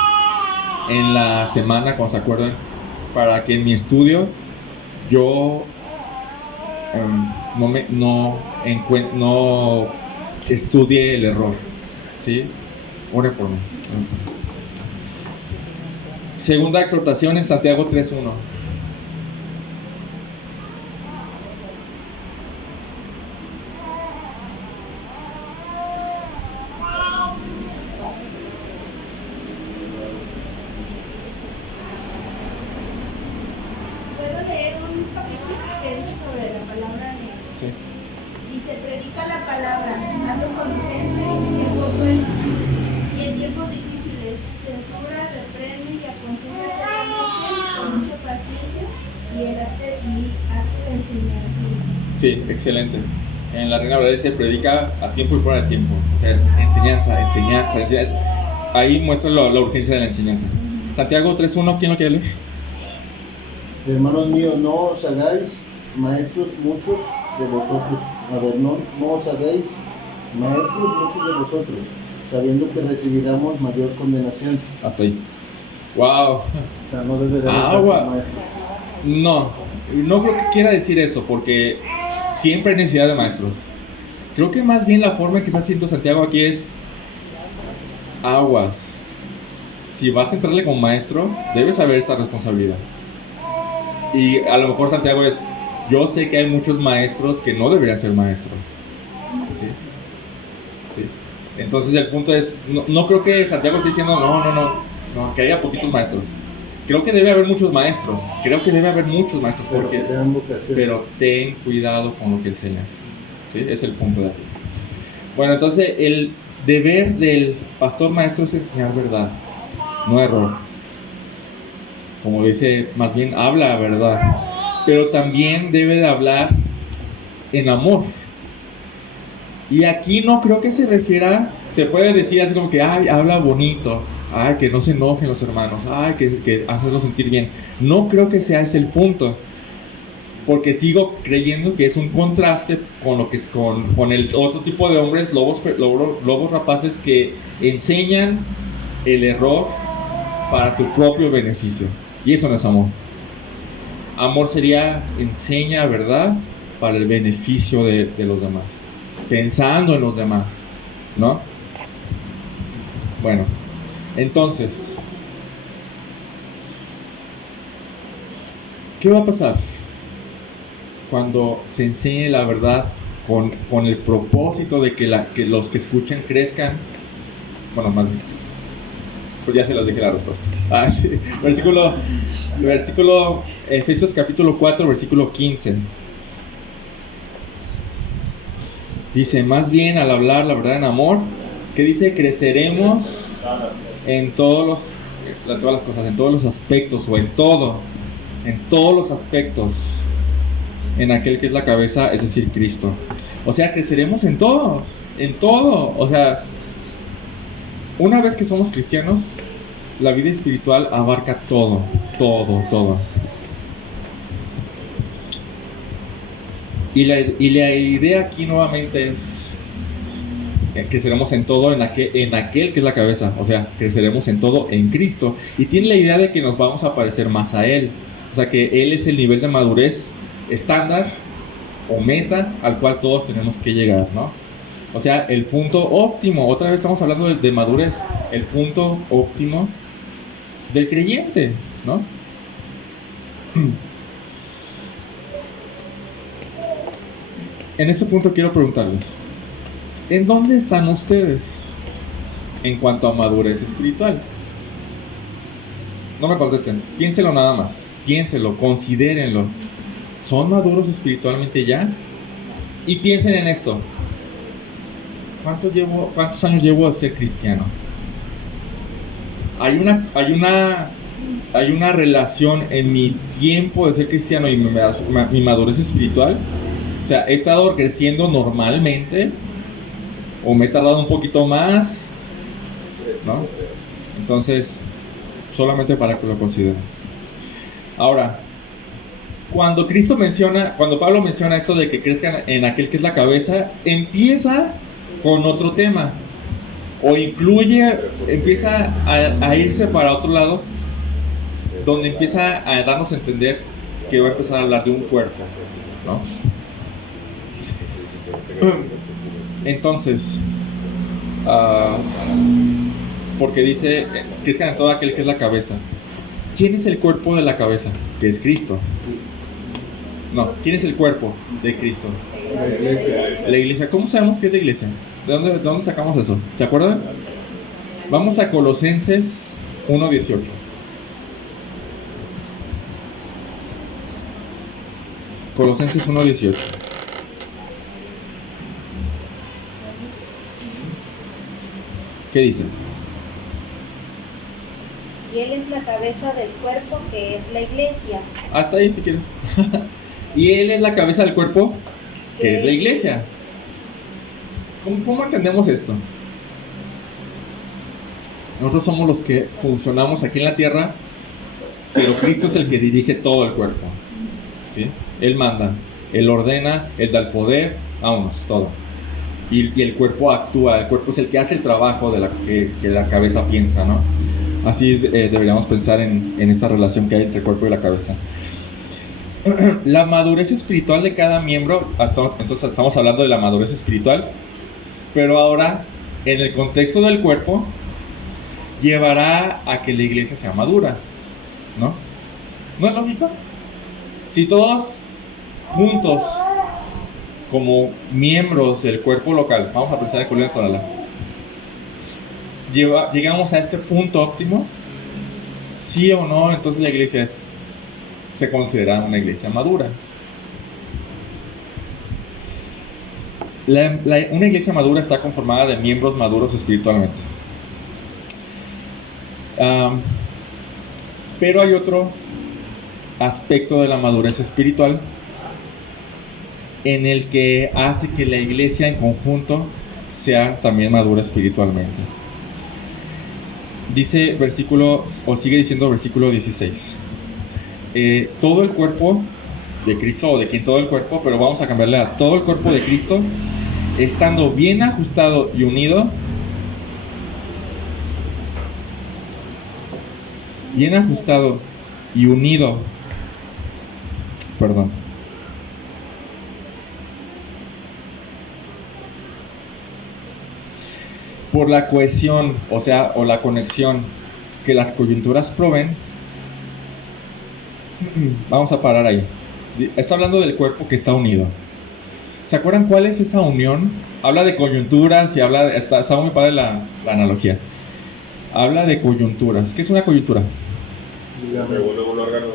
en la semana, cuando se acuerdan, para que en mi estudio yo no estudie el error, ¿sí? Oren por mí. Segunda exhortación en Santiago 3:1. Puedo leer un capítulo que dice sobre la palabra de... Sí. Dice, predica la palabra, hazlo con urgencia y en tiempos buenos y en tiempos difíciles, censura, reprende y aconseja seriamente con mucha paciencia y arte de enseñar. Sí, excelente. En la Reina Valera dice predica a tiempo y fuera de tiempo. O sea, es enseñanza. Ahí muestra la urgencia de la enseñanza. Santiago 3:1, ¿quién lo quiere leer? Hermanos míos, no os hagáis maestros muchos de vosotros. A ver, no os hagáis maestros muchos de vosotros, sabiendo que recibiremos mayor condenación. Hasta ahí. Wow. O sea, no debe de haber Agua. maestros. No creo que quiera decir eso, porque siempre hay necesidad de maestros. Creo que más bien la forma en que está haciendo Santiago aquí es aguas. Si vas a entrarle como maestro, debes saber esta responsabilidad. Y a lo mejor Santiago es, yo sé que hay muchos maestros que no deberían ser maestros. ¿Sí? ¿Sí? Entonces el punto es, no creo que Santiago esté diciendo, no, que haya poquitos maestros. Creo que debe haber muchos maestros. Porque, pero ten cuidado con lo que enseñas. ¿Sí? Es el punto de aquí. Bueno, entonces el deber del pastor maestro es enseñar verdad, no error. Como dice, más bien habla verdad, pero también debe de hablar en amor. Y aquí no creo que se refiera, se puede decir así como que, ay, habla bonito, ay, que no se enojen los hermanos, ay, que hacerlos sentir bien. No creo que sea ese el punto, porque sigo creyendo que es un contraste con lo que es con el otro tipo de hombres, lobos rapaces, que enseñan el error para su propio beneficio. Y eso no es amor. Amor sería enseña verdad para el beneficio de los demás, pensando en los demás, ¿no? Bueno, entonces, ¿qué va a pasar cuando se enseñe la verdad con el propósito de que los que escuchen crezcan? Bueno, más bien, pues ya se las dejé la respuesta. Sí. Versículo Efesios capítulo 4, versículo 15. Dice, más bien al hablar la verdad en amor, que dice, creceremos en todas las cosas, en todos los aspectos, o en todos los aspectos, en aquel que es la cabeza, es decir, Cristo. O sea, creceremos en todo. O sea, una vez que somos cristianos, la vida espiritual abarca todo. Y la idea aquí nuevamente es creceremos en todo en aquel que es la cabeza. O sea, creceremos en todo en Cristo. Y tiene la idea de que nos vamos a parecer más a Él. O sea, que Él es el nivel de madurez estándar o meta al cual todos tenemos que llegar, ¿no? O sea, el punto óptimo. Otra vez estamos hablando de madurez. El punto óptimo del creyente, ¿no? En este punto quiero preguntarles, ¿en dónde están ustedes en cuanto a madurez espiritual? No me contesten, piénsenlo nada más, piénsenlo, considérenlo. ¿Son maduros espiritualmente ya? Y piensen en esto. ¿Cuántos años llevo de ser cristiano? Hay una relación en mi tiempo de ser cristiano y mi madurez espiritual. O sea, he estado creciendo normalmente o me he tardado un poquito más, ¿no? Entonces, solamente para que lo consideren. Ahora, cuando Pablo menciona esto de que crezcan en aquel que es la cabeza, empieza con otro tema. O empieza a irse para otro lado, donde empieza a darnos a entender que va a empezar a hablar de un cuerpo, ¿no? Entonces, porque dice que es en todo aquel que es la cabeza. ¿Quién es el cuerpo de la cabeza? Que es Cristo. No, ¿quién es el cuerpo de Cristo? La iglesia. ¿Cómo sabemos que es la iglesia? ¿De dónde sacamos eso? ¿Se acuerdan? Vamos a Colosenses 1:18. Colosenses 1:18. ¿Qué dice? Y Él es la cabeza del cuerpo, que es la iglesia. Hasta ahí si quieres. Y Él es la cabeza del cuerpo, que es la iglesia. ¿Cómo entendemos esto? Nosotros somos los que funcionamos aquí en la tierra, pero Cristo es el que dirige todo el cuerpo, ¿sí? Él manda, Él ordena, Él da el poder, vámonos, todo. Y el cuerpo actúa, el cuerpo es el que hace el trabajo de que la cabeza piensa, ¿no? Así deberíamos pensar en esta relación que hay entre el cuerpo y la cabeza. La madurez espiritual de cada miembro, entonces estamos hablando de la madurez espiritual, pero ahora en el contexto del cuerpo llevará a que la iglesia sea madura, ¿no? ¿No es lógico? Si todos juntos, como miembros del cuerpo local, vamos a pensar en Colonia Tonalá, llegamos a este punto óptimo, sí o no, entonces la iglesia se considera una iglesia madura. Una iglesia madura está conformada de miembros maduros espiritualmente. Pero hay otro aspecto de la madurez espiritual en el que hace que la iglesia en conjunto sea también madura espiritualmente. Dice sigue diciendo versículo 16. Todo el cuerpo de Cristo, o de quien todo el cuerpo, pero vamos a cambiarle a todo el cuerpo de Cristo, estando bien ajustado y unido, por la cohesión, o la conexión que las coyunturas proveen. Vamos a parar ahí. Está hablando del cuerpo que está unido. ¿Se acuerdan cuál es esa unión? Habla de coyunturas y está muy padre la analogía. Habla de coyunturas. ¿Qué es una coyuntura? Un órgano.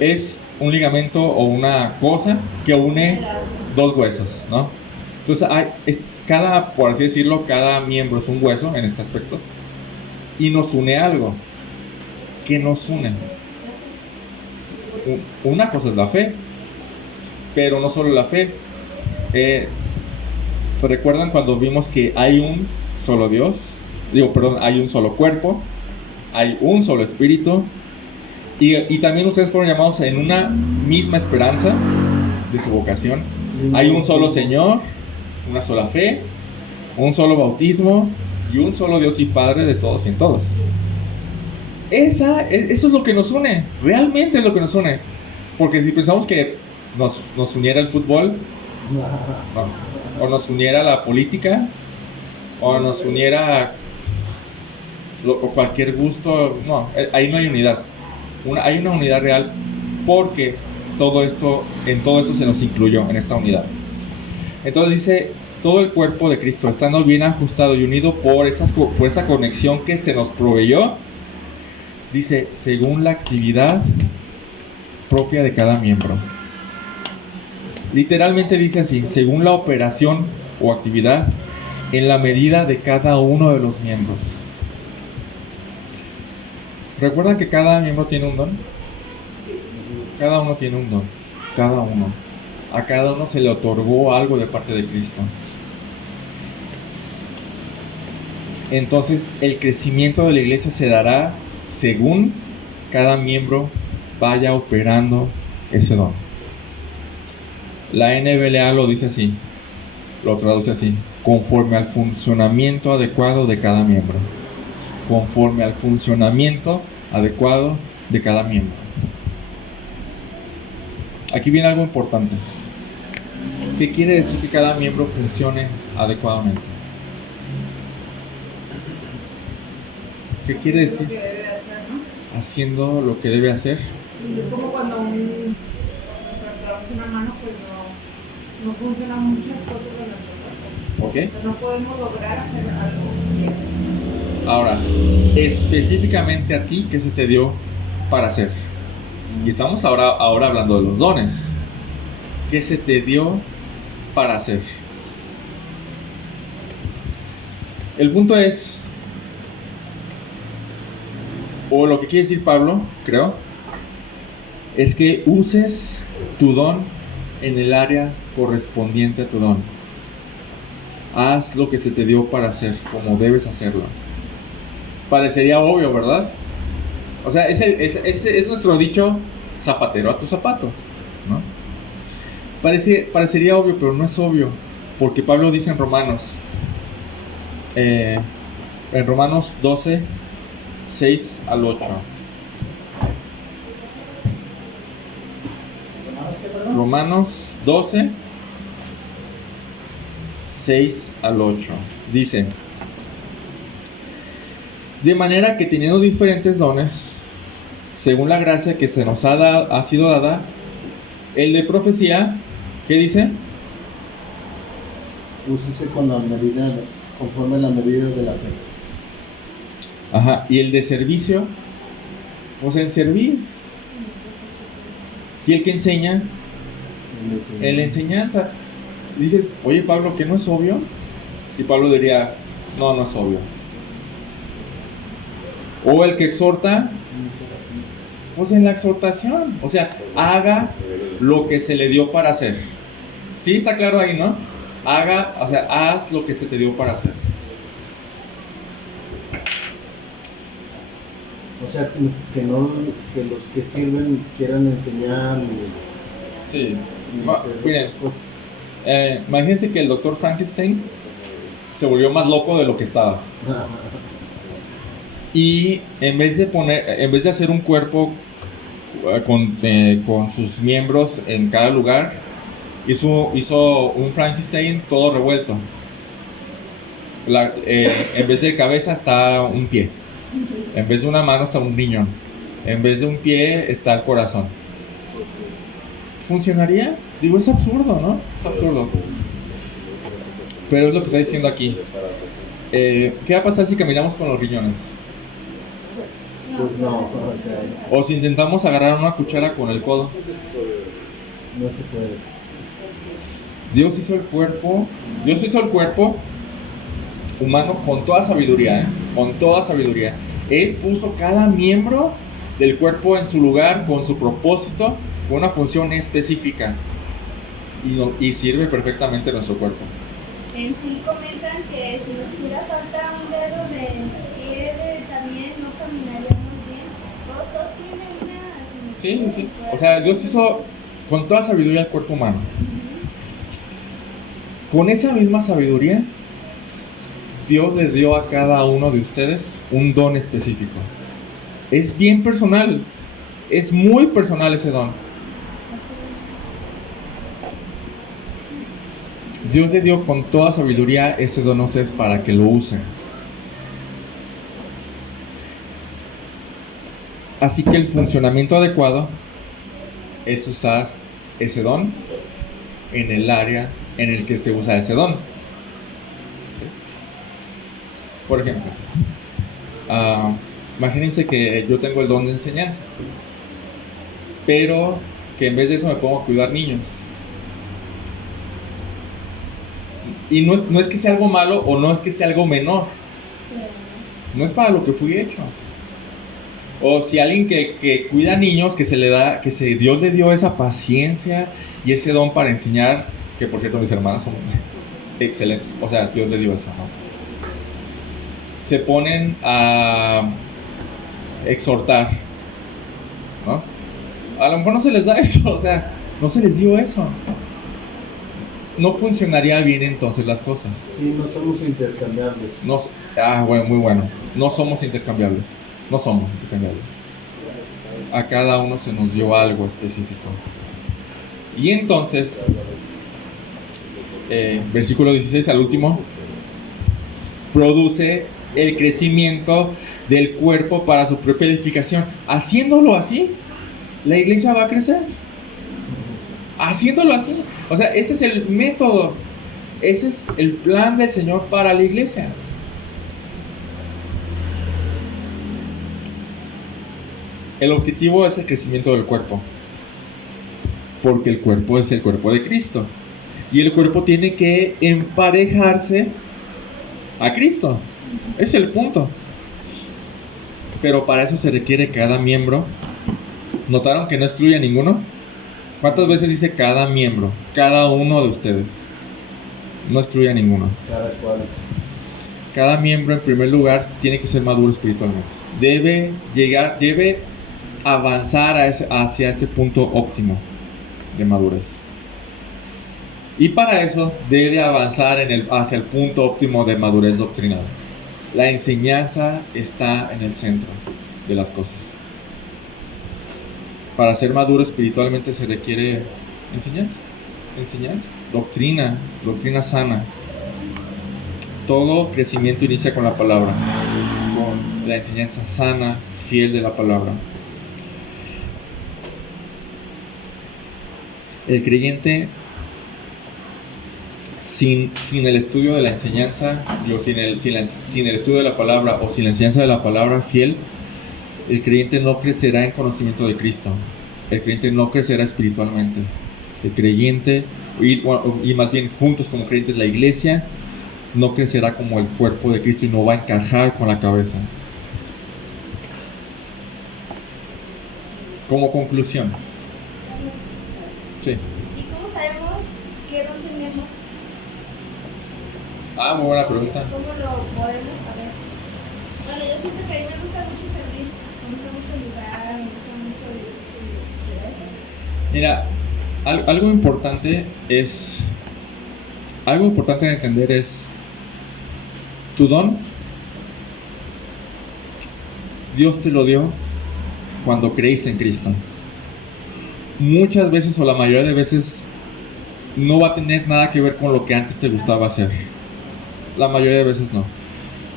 Es un ligamento o una cosa que une dos huesos, ¿no? Entonces, por así decirlo, cada miembro es un hueso en este aspecto. Y nos une algo. ¿Qué nos une? Una cosa es la fe, pero no solo la fe. ¿Se recuerdan cuando vimos que hay un solo Dios? Hay un solo cuerpo, hay un solo espíritu, y también ustedes fueron llamados en una misma esperanza de su vocación. Hay un solo Señor, una sola fe, un solo bautismo y un solo Dios y Padre de todos y en todos. Eso es lo que nos une, realmente es lo que nos une. Porque si pensamos que nos uniera el fútbol, no, o nos uniera la política, o nos uniera o cualquier gusto, no, ahí no hay unidad. Hay una unidad real porque en todo esto se nos incluyó en esta unidad. Entonces dice, todo el cuerpo de Cristo, estando bien ajustado y unido por esa conexión que se nos proveyó, dice, según la actividad propia de cada miembro. Literalmente dice así, según la operación o actividad en la medida de cada uno de los miembros. ¿Recuerdan que cada miembro tiene un don? Cada uno tiene un don. Cada uno. A cada uno se le otorgó algo de parte de Cristo. Entonces, el crecimiento de la iglesia se dará según cada miembro vaya operando ese don. La NBLA lo dice así, lo traduce así, conforme al funcionamiento adecuado de cada miembro. Conforme al funcionamiento adecuado de cada miembro. Aquí viene algo importante. ¿Qué quiere decir que cada miembro funcione adecuadamente? ¿Qué quiere decir? Lo que debe hacer, ¿no? Haciendo lo que debe hacer. Es como cuando nuestra una mano, pues no funcionan muchas cosas de nuestro cuerpo. ¿Ok? No podemos lograr hacer algo bien. Ahora, específicamente a ti, ¿qué se te dio para hacer? Y estamos ahora hablando de los dones. ¿Qué se te dio para hacer? El punto es, o lo que quiere decir Pablo, creo, es que uses tu don en el área correspondiente a tu don. Haz lo que se te dio para hacer, como debes hacerlo. Parecería obvio, ¿verdad? O sea, ese es nuestro dicho, zapatero a tu zapato, ¿no? Parecería obvio, pero no es obvio, porque Pablo dice en Romanos 12, 6 al 8. Romanos 12, 6 al 8. Dice, De manera que teniendo diferentes dones, según la gracia que se nos ha sido dada, el de profecía, ¿qué dice? Úsese con la medida, conforme a la medida de la fe. Ajá, y el de servicio, pues en servir. Y el que enseña, en la enseñanza. Y dices, oye Pablo, ¿qué no es obvio? Y Pablo diría, no, no es obvio. O el que exhorta, pues en la exhortación. O sea, haga lo que se le dio para hacer. Sí, está claro ahí, ¿no? Haga, o sea, haz lo que se te dio para hacer. O sea, que los que sirven quieran enseñar Sí. y hacer Miren, otras cosas. Imagínense que el doctor Frankenstein se volvió más loco de lo que estaba. Y en vez de hacer un cuerpo con sus miembros en cada lugar, hizo un Frankenstein todo revuelto. En vez de cabeza está un pie. En vez de una mano está un riñón. En vez de un pie está el corazón. ¿Funcionaría? Digo, es absurdo, ¿no? Es absurdo. Pero es lo que está diciendo aquí. ¿Qué va a pasar si caminamos con los riñones? Pues no, o sea, O si intentamos agarrar una cuchara con el codo. no se puede. Dios hizo el cuerpo humano con toda sabiduría, ¿eh? Con toda sabiduría. Él puso cada miembro del cuerpo en su lugar, con su propósito, con una función específica. Y sirve perfectamente nuestro cuerpo. En sí comentan que si nos hiciera falta un dedo del pie también no caminaríamos bien. Todo tiene una Sí. similitud. O sea, Dios hizo con toda sabiduría el cuerpo humano. Con esa misma sabiduría, Dios le dio a cada uno de ustedes un don específico. Es bien personal. Es muy personal ese don. Dios le dio con toda sabiduría ese don a ustedes para que lo usen. Así que el funcionamiento adecuado es usar ese don en el área en el que se usa ese don. Por ejemplo, imagínense que yo tengo el don de enseñanza, pero que en vez de eso me pongo a cuidar niños. Y no es que sea algo malo o no es que sea algo menor. No es para lo que fui hecho. O si alguien que cuida niños, Dios le dio esa paciencia y ese don para enseñar, que por cierto mis hermanas son excelentes. O sea, Dios le dio eso, ¿no? Se ponen a exhortar, ¿no? A lo mejor no se les da eso, o sea, no se les dio eso. No funcionaría bien entonces las cosas. Sí, no somos intercambiables. Bueno, muy bueno. No somos intercambiables. A cada uno se nos dio algo específico. Y entonces, versículo 16 al último, produce el crecimiento del cuerpo para su propia edificación. Haciéndolo así, la iglesia va a crecer. Haciéndolo así. O sea, ese es el método. Ese es el plan del Señor para la iglesia. El objetivo es el crecimiento del cuerpo. Porque el cuerpo es el cuerpo de Cristo. Y el cuerpo tiene que emparejarse a Cristo. Ese es el punto. Pero para eso se requiere cada miembro. ¿Notaron que no excluye a ninguno? ¿Cuántas veces dice cada miembro? Cada uno de ustedes. No excluye a ninguno. Cada cual. Cada miembro en primer lugar tiene que ser maduro espiritualmente. Debe avanzar hacia ese punto óptimo de madurez. Y para eso debe avanzar hacia el punto óptimo de madurez doctrinal. La enseñanza está en el centro de las cosas. Para ser maduro espiritualmente se requiere enseñanza, doctrina sana. Todo crecimiento inicia con la palabra, con la enseñanza sana, fiel de la palabra. El creyente sin el estudio de la enseñanza, sin el estudio de la palabra o sin la enseñanza de la palabra fiel, el creyente no crecerá en conocimiento de Cristo. El creyente no crecerá espiritualmente. El creyente, y más bien juntos como creyentes, la iglesia no crecerá como el cuerpo de Cristo y no va a encajar con la cabeza. Como conclusión. Sí. ¿Y cómo sabemos qué don tenemos? Muy buena pregunta. ¿Cómo lo podemos saber? Bueno, yo siento que a mí me gusta mucho servir, me gusta mucho ayudar, me gusta mucho Mira, algo importante de entender es tu don. Dios te lo dio cuando creíste en Cristo. Muchas veces o la mayoría de veces no va a tener nada que ver con lo que antes te gustaba hacer. La mayoría de veces no.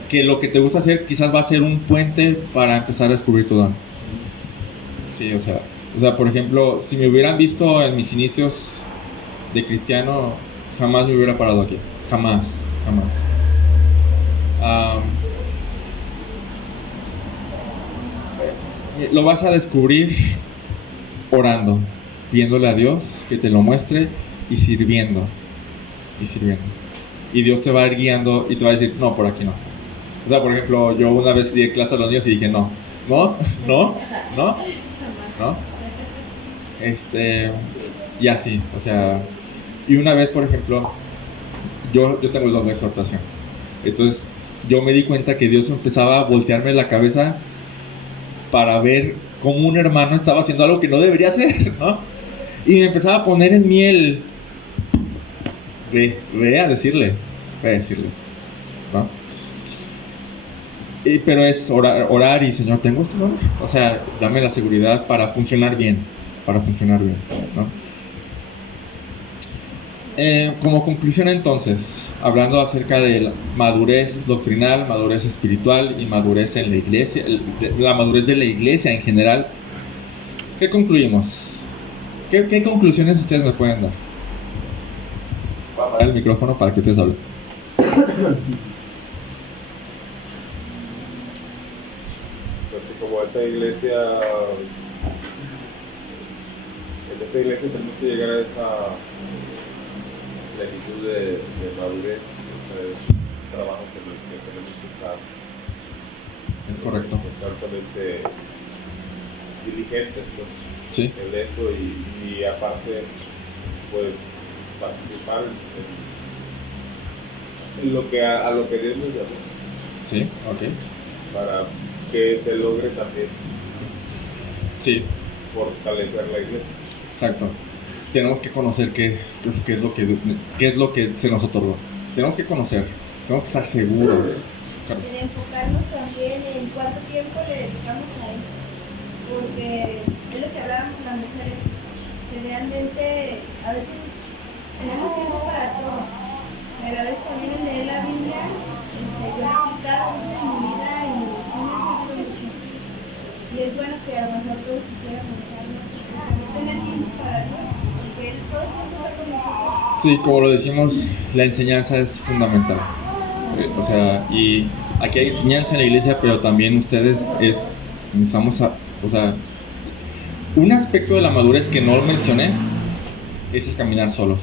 Que lo que te gusta hacer quizás va a ser un puente para empezar a descubrir tu don. Sí, o sea, por ejemplo, si me hubieran visto en mis inicios de cristiano, jamás me hubiera parado aquí. Jamás. Lo vas a descubrir orando, pidiéndole a Dios que te lo muestre y sirviendo. Y Dios te va a ir guiando y te va a decir, no, por aquí no. O sea, por ejemplo, yo una vez di clase a los niños y dije, no. Y así, o sea, y una vez, por ejemplo, yo tengo el don de exhortación. Entonces, yo me di cuenta que Dios empezaba a voltearme la cabeza para ver cómo un hermano estaba haciendo algo que no debería hacer, ¿no? Y me empezaba a poner en miel. Ve a decirle, ¿no? Pero es orar y, Señor, tengo este don. O sea, dame la seguridad para funcionar bien, ¿no? Como conclusión entonces, hablando acerca de la madurez doctrinal, madurez espiritual y madurez en la iglesia, la madurez de la iglesia en general, ¿qué concluimos? ¿Qué conclusiones ustedes me pueden dar? Voy a apagar el micrófono para que ustedes hablen. Como en esta iglesia tenemos que llegar a esa plenitud de madurez, es un trabajo que tenemos que estar Es correcto. constantemente diligentes, pues, Sí. en eso y aparte pues participar en lo que a lo que Dios nos llamó, Sí, ok. para que se logre también Sí, fortalecer la iglesia. exacto. Tenemos que conocer qué es lo que se nos otorgó. Tenemos que conocer, tenemos que estar seguros. En enfocarnos también en cuánto tiempo le dedicamos a él, porque es lo que hablábamos las mujeres, que realmente a veces tenemos tiempo para todo, pero a veces también en leer la Biblia, yo he aplicado en mi vida y sí me ha servido mucho. Y es bueno que a lo mejor todos hiciéramos algo así, que también tener tiempo para Dios, porque Él todo el tiempo está con nosotros. Sí, como lo decimos, la enseñanza es fundamental. O sea, y aquí hay enseñanza en la iglesia, pero también ustedes necesitamos, o sea, un aspecto de la madurez que no mencioné es el caminar solos.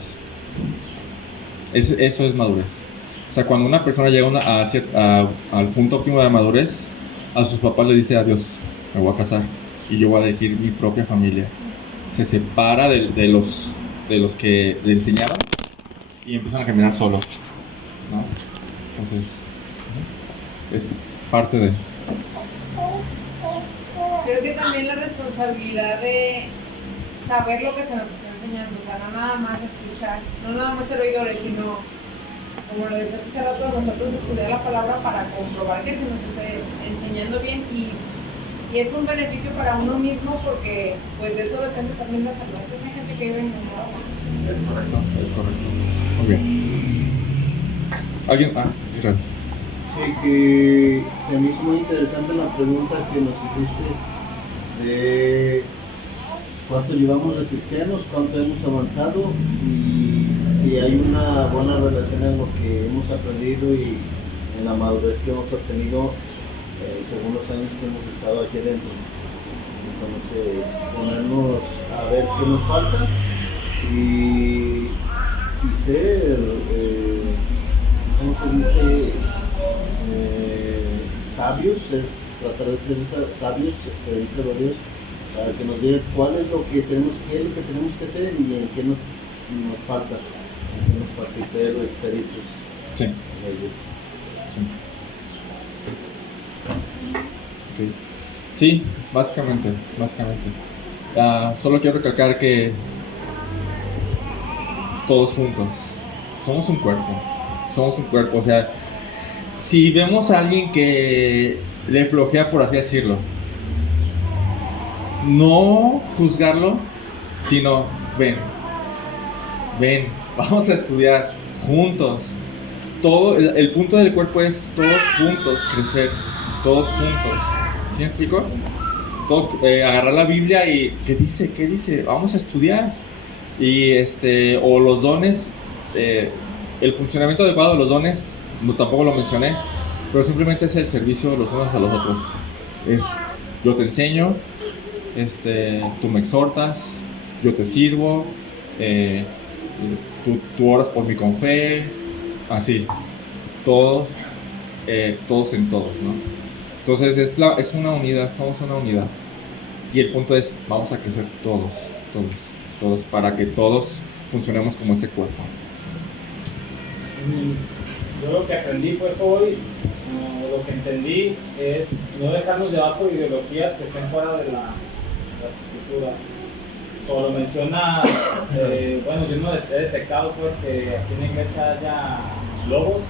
Eso es madurez. O sea, cuando una persona llega al punto óptimo de la madurez, a sus papás le dice adiós, me voy a casar y yo voy a elegir mi propia familia. Se separa de los que le enseñaron y empiezan a caminar solos, ¿no? Entonces, es parte de... Creo que también la responsabilidad de saber lo que se nos está enseñando, o sea, no nada más escuchar, no nada más ser oidores, sino, como lo decías hace rato, nosotros estudiar la palabra para comprobar que se nos esté enseñando bien y es un beneficio para uno mismo porque pues de eso depende también la salvación. Hay gente que vive engañada. Es correcto. Muy bien. ¿Alguien? Israel. Sí, Sí, que se me hizo muy interesante la pregunta que nos hiciste de cuánto llevamos de cristianos, cuánto hemos avanzado y si hay una buena relación en lo que hemos aprendido y en la madurez que hemos obtenido según los años que hemos estado aquí adentro. Entonces, ponernos a ver qué nos falta y ser, ¿cómo se dice? Sabios, tratar de ser sabios, pedírselo a Dios, para que nos diga cuál es lo que tenemos, qué es lo que tenemos que hacer y en qué nos falta, y ser expeditos. Sí. Okay. Sí, básicamente. Solo quiero recalcar que todos juntos somos un cuerpo, o sea, si vemos a alguien que le flojea, por así decirlo, no juzgarlo, sino ven, vamos a estudiar juntos. Todo el punto del cuerpo es todos juntos crecer, todos juntos. ¿Sí me explico? Todos agarrar la Biblia y ¿qué dice? Vamos a estudiar. Y o los dones, el funcionamiento adecuado de los dones, tampoco lo mencioné, pero simplemente es el servicio de los unos a los otros. Es yo te enseño, tú me exhortas, yo te sirvo, tú oras por mí con fe, así, todos en todos, ¿no? Entonces es una unidad, somos una unidad. Y el punto es, vamos a crecer todos, para que todos funcionemos como ese cuerpo. Yo lo que aprendí pues hoy, lo que entendí es no dejarnos llevar por ideologías que estén fuera de las escrituras. Como lo menciona, bueno, yo no he detectado pues que aquí en la iglesia haya lobos.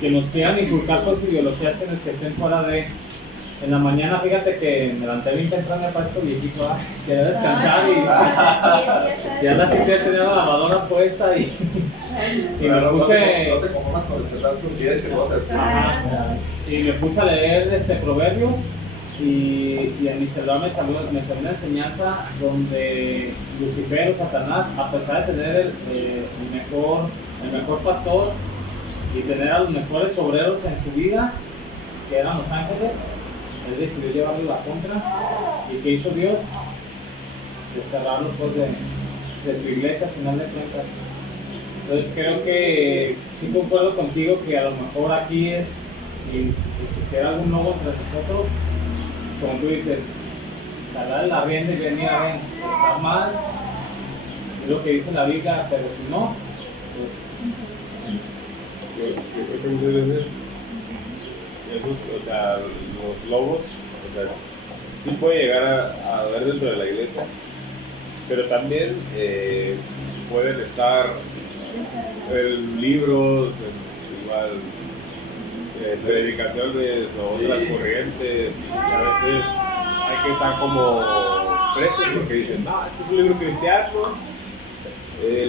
Que nos quieran inculcar pues ideologías que estén fuera de. En la mañana, fíjate que me levanté bien temprano, me parezco viejito, quería descansar y ya a las 7 tenía la lavadora puesta y me puse. No te conformas con respetar tus días y cosas. Y me puse a leer Proverbios. Y en mi celular me salió una enseñanza donde Lucifer o Satanás, a pesar de tener el mejor pastor y tener a los mejores obreros en su vida, que eran los ángeles, él decidió llevarle la contra. ¿Y qué hizo Dios? Desterrarlo pues de su iglesia a final de cuentas. Entonces creo que sí concuerdo contigo que a lo mejor aquí es, si existiera algún lobo entre nosotros, como tú dices, jalar la rienda y venir a ver, está mal, es lo que dice la Biblia, pero si no, pues. Yo creo que muchas veces esos, o sea, los lobos, o sea, sí puede llegar a haber dentro de la iglesia, pero también pueden estar en libros, igual. Predicaciones o otras corrientes, y a veces hay que estar como presos porque dicen, no, este es un libro cristiano,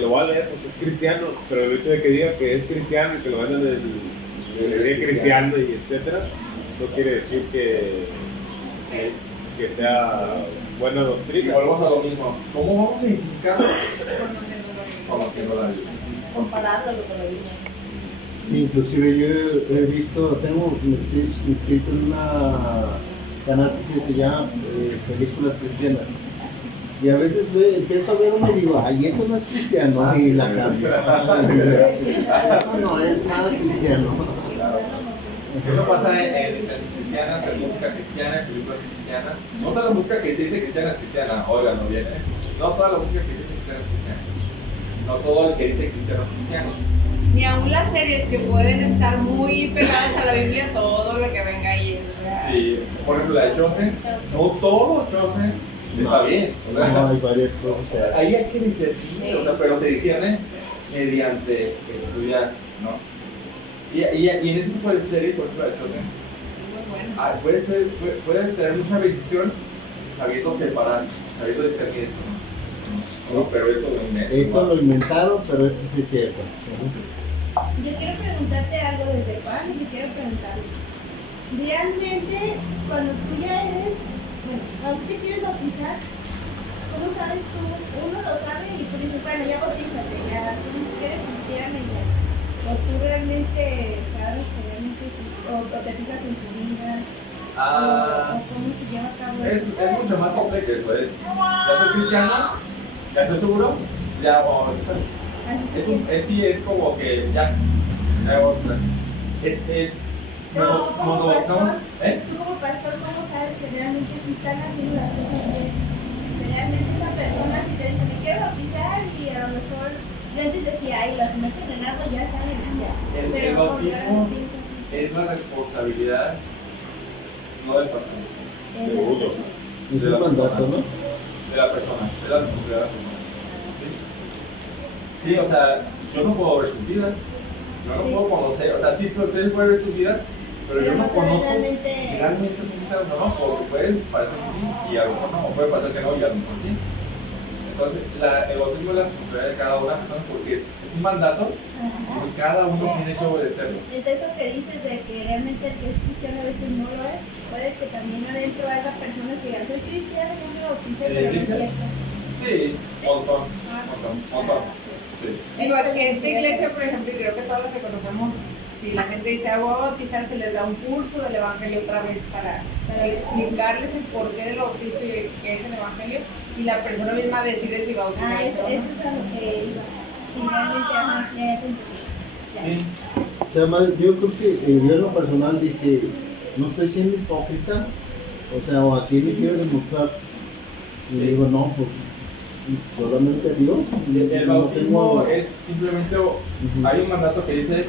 lo voy a leer porque es cristiano, pero el hecho de que diga que es cristiano y que lo vendan en el cristiano y etcétera, no quiere decir que sea buena doctrina. Volvemos a lo mismo. ¿Cómo vamos a identificar? Conociendo la Biblia. Comparándolo con la Biblia. Inclusive yo he visto, me estoy inscrito en una canal que se llama Películas Cristianas y a veces empiezo a ver uno y digo, ay, eso no es cristiano, y la cambio. Eso no es nada cristiano. Eso pasa en cristianas, en música cristiana, en películas cristianas. No toda la música que se dice cristiana es cristiana, oigan, no viene. No toda la música que se dice cristiana es cristiana. No todo el que dice cristiano es cristiano. Ni aún las series que pueden estar muy pegadas a la Biblia, todo lo que venga ahí. Sí, por ejemplo la de Chosen, no todo Chosen está bien. O sea, No, hay varias cosas. ahí hay que discernir, o sea, pero se discierne mediante estudiar, ¿no? Y en ese tipo de series, por ejemplo la de Chosen, Muy bueno. puede ser mucha bendición sabiendo separar sabiendo discernir esto, ¿no? Pero esto lo inventan. Esto lo inventaron, pero esto sí es cierto. Yo quiero preguntarte algo desde Juan, y quiero preguntarle. Realmente, cuando tú ya eres, bueno, cuando tú te quieres bautizar, ¿cómo sabes tú? Uno lo sabe y tú dices, bueno, ya bautízate, ya tú dices que eres cristiana y ya. O tú realmente sabes que realmente o te fijas en su vida, o cómo se lleva a cabo Es eso. mucho más complejo que eso. Ya soy cristiano, ya estoy seguro, ya vamos a bautizar. Sí, es como que ya vamos a bautizar. Tú como pastor, ¿eh? tú como pastor, ¿cómo sabes que realmente sí están haciendo las cosas bien? Que realmente esa persona si te dice, me quiero bautizar y a lo mejor yo antes decía, ay, los meten en agua ya saben ya. El bautismo es la responsabilidad no del pastor, Es un mandato, ¿no? de la persona, es la responsabilidad de la persona. Sí, o sea, yo no puedo ver sus vidas, yo no puedo conocer, o sea, sí, ustedes pueden ver sus vidas, pero yo no conozco si realmente son sinceros o no, porque puede parecer que sí y a lo mejor no, o puede parecer que no y a lo mejor sí. Entonces, el bautismo es la responsabilidad de cada una persona porque es un mandato y pues cada uno tiene que obedecerlo. Entonces, eso que dices de que realmente el que es cristiano a veces no lo es, puede que también adentro haya personas que digan, soy cristiano, yo me bauticé, pero no es cierto. Sí, montón. Sí. Digo, que esta iglesia, por ejemplo, y creo que todas las que conocemos, si la gente dice, voy a bautizar, se les da un curso del Evangelio otra vez para explicarles el porqué del bautizo y qué es el Evangelio, y la persona misma decide si bautizarse Eso o no. es a lo que iba. Si realmente, ya te entendí. Sí. O sea, más, yo creo que yo en lo personal dije, no estoy siendo hipócrita, o sea, o a quién le quiero demostrar. Y digo, no, pues solamente a Dios. El bautismo es simplemente, hay un mandato que dice,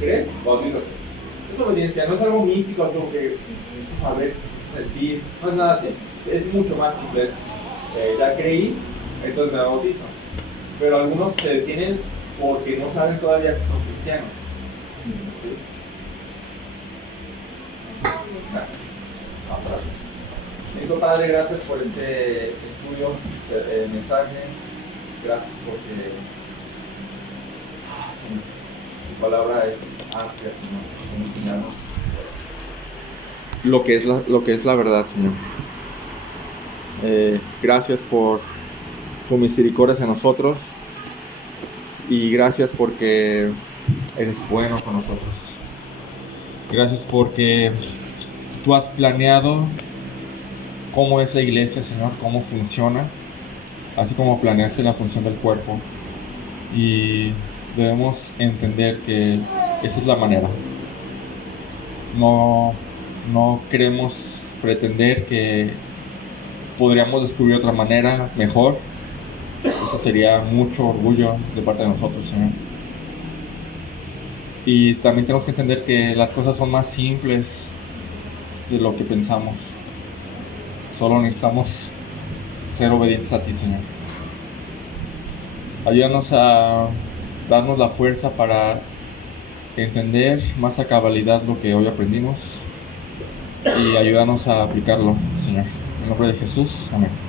¿crees? Bautízate. Es obediencia, no es algo místico, es algo que es saber, sentir, no es nada así. Es mucho más simple. Ya creí, entonces me bautizo. Pero algunos se detienen porque no saben todavía si son cristianos. ¿Sí? Gracias. Señor Padre, gracias por este estudio, mensaje. Gracias porque Señor, tu palabra es amplia, Señor, en enseñarnos lo que es la verdad, Señor. Gracias por tu misericordia hacia nosotros y gracias porque eres bueno con nosotros. Gracias porque tú has planeado cómo es la iglesia, Señor, cómo funciona, así como planeaste la función del cuerpo. Y debemos entender que esa es la manera. No queremos pretender que podríamos descubrir otra manera mejor. Eso sería mucho orgullo de parte de nosotros, Señor. Y también tenemos que entender que las cosas son más simples de lo que pensamos. Solo necesitamos ser obedientes a ti, Señor. Ayúdanos a darnos la fuerza para entender más a cabalidad lo que hoy aprendimos y ayúdanos a aplicarlo, Señor. En nombre de Jesús, amén.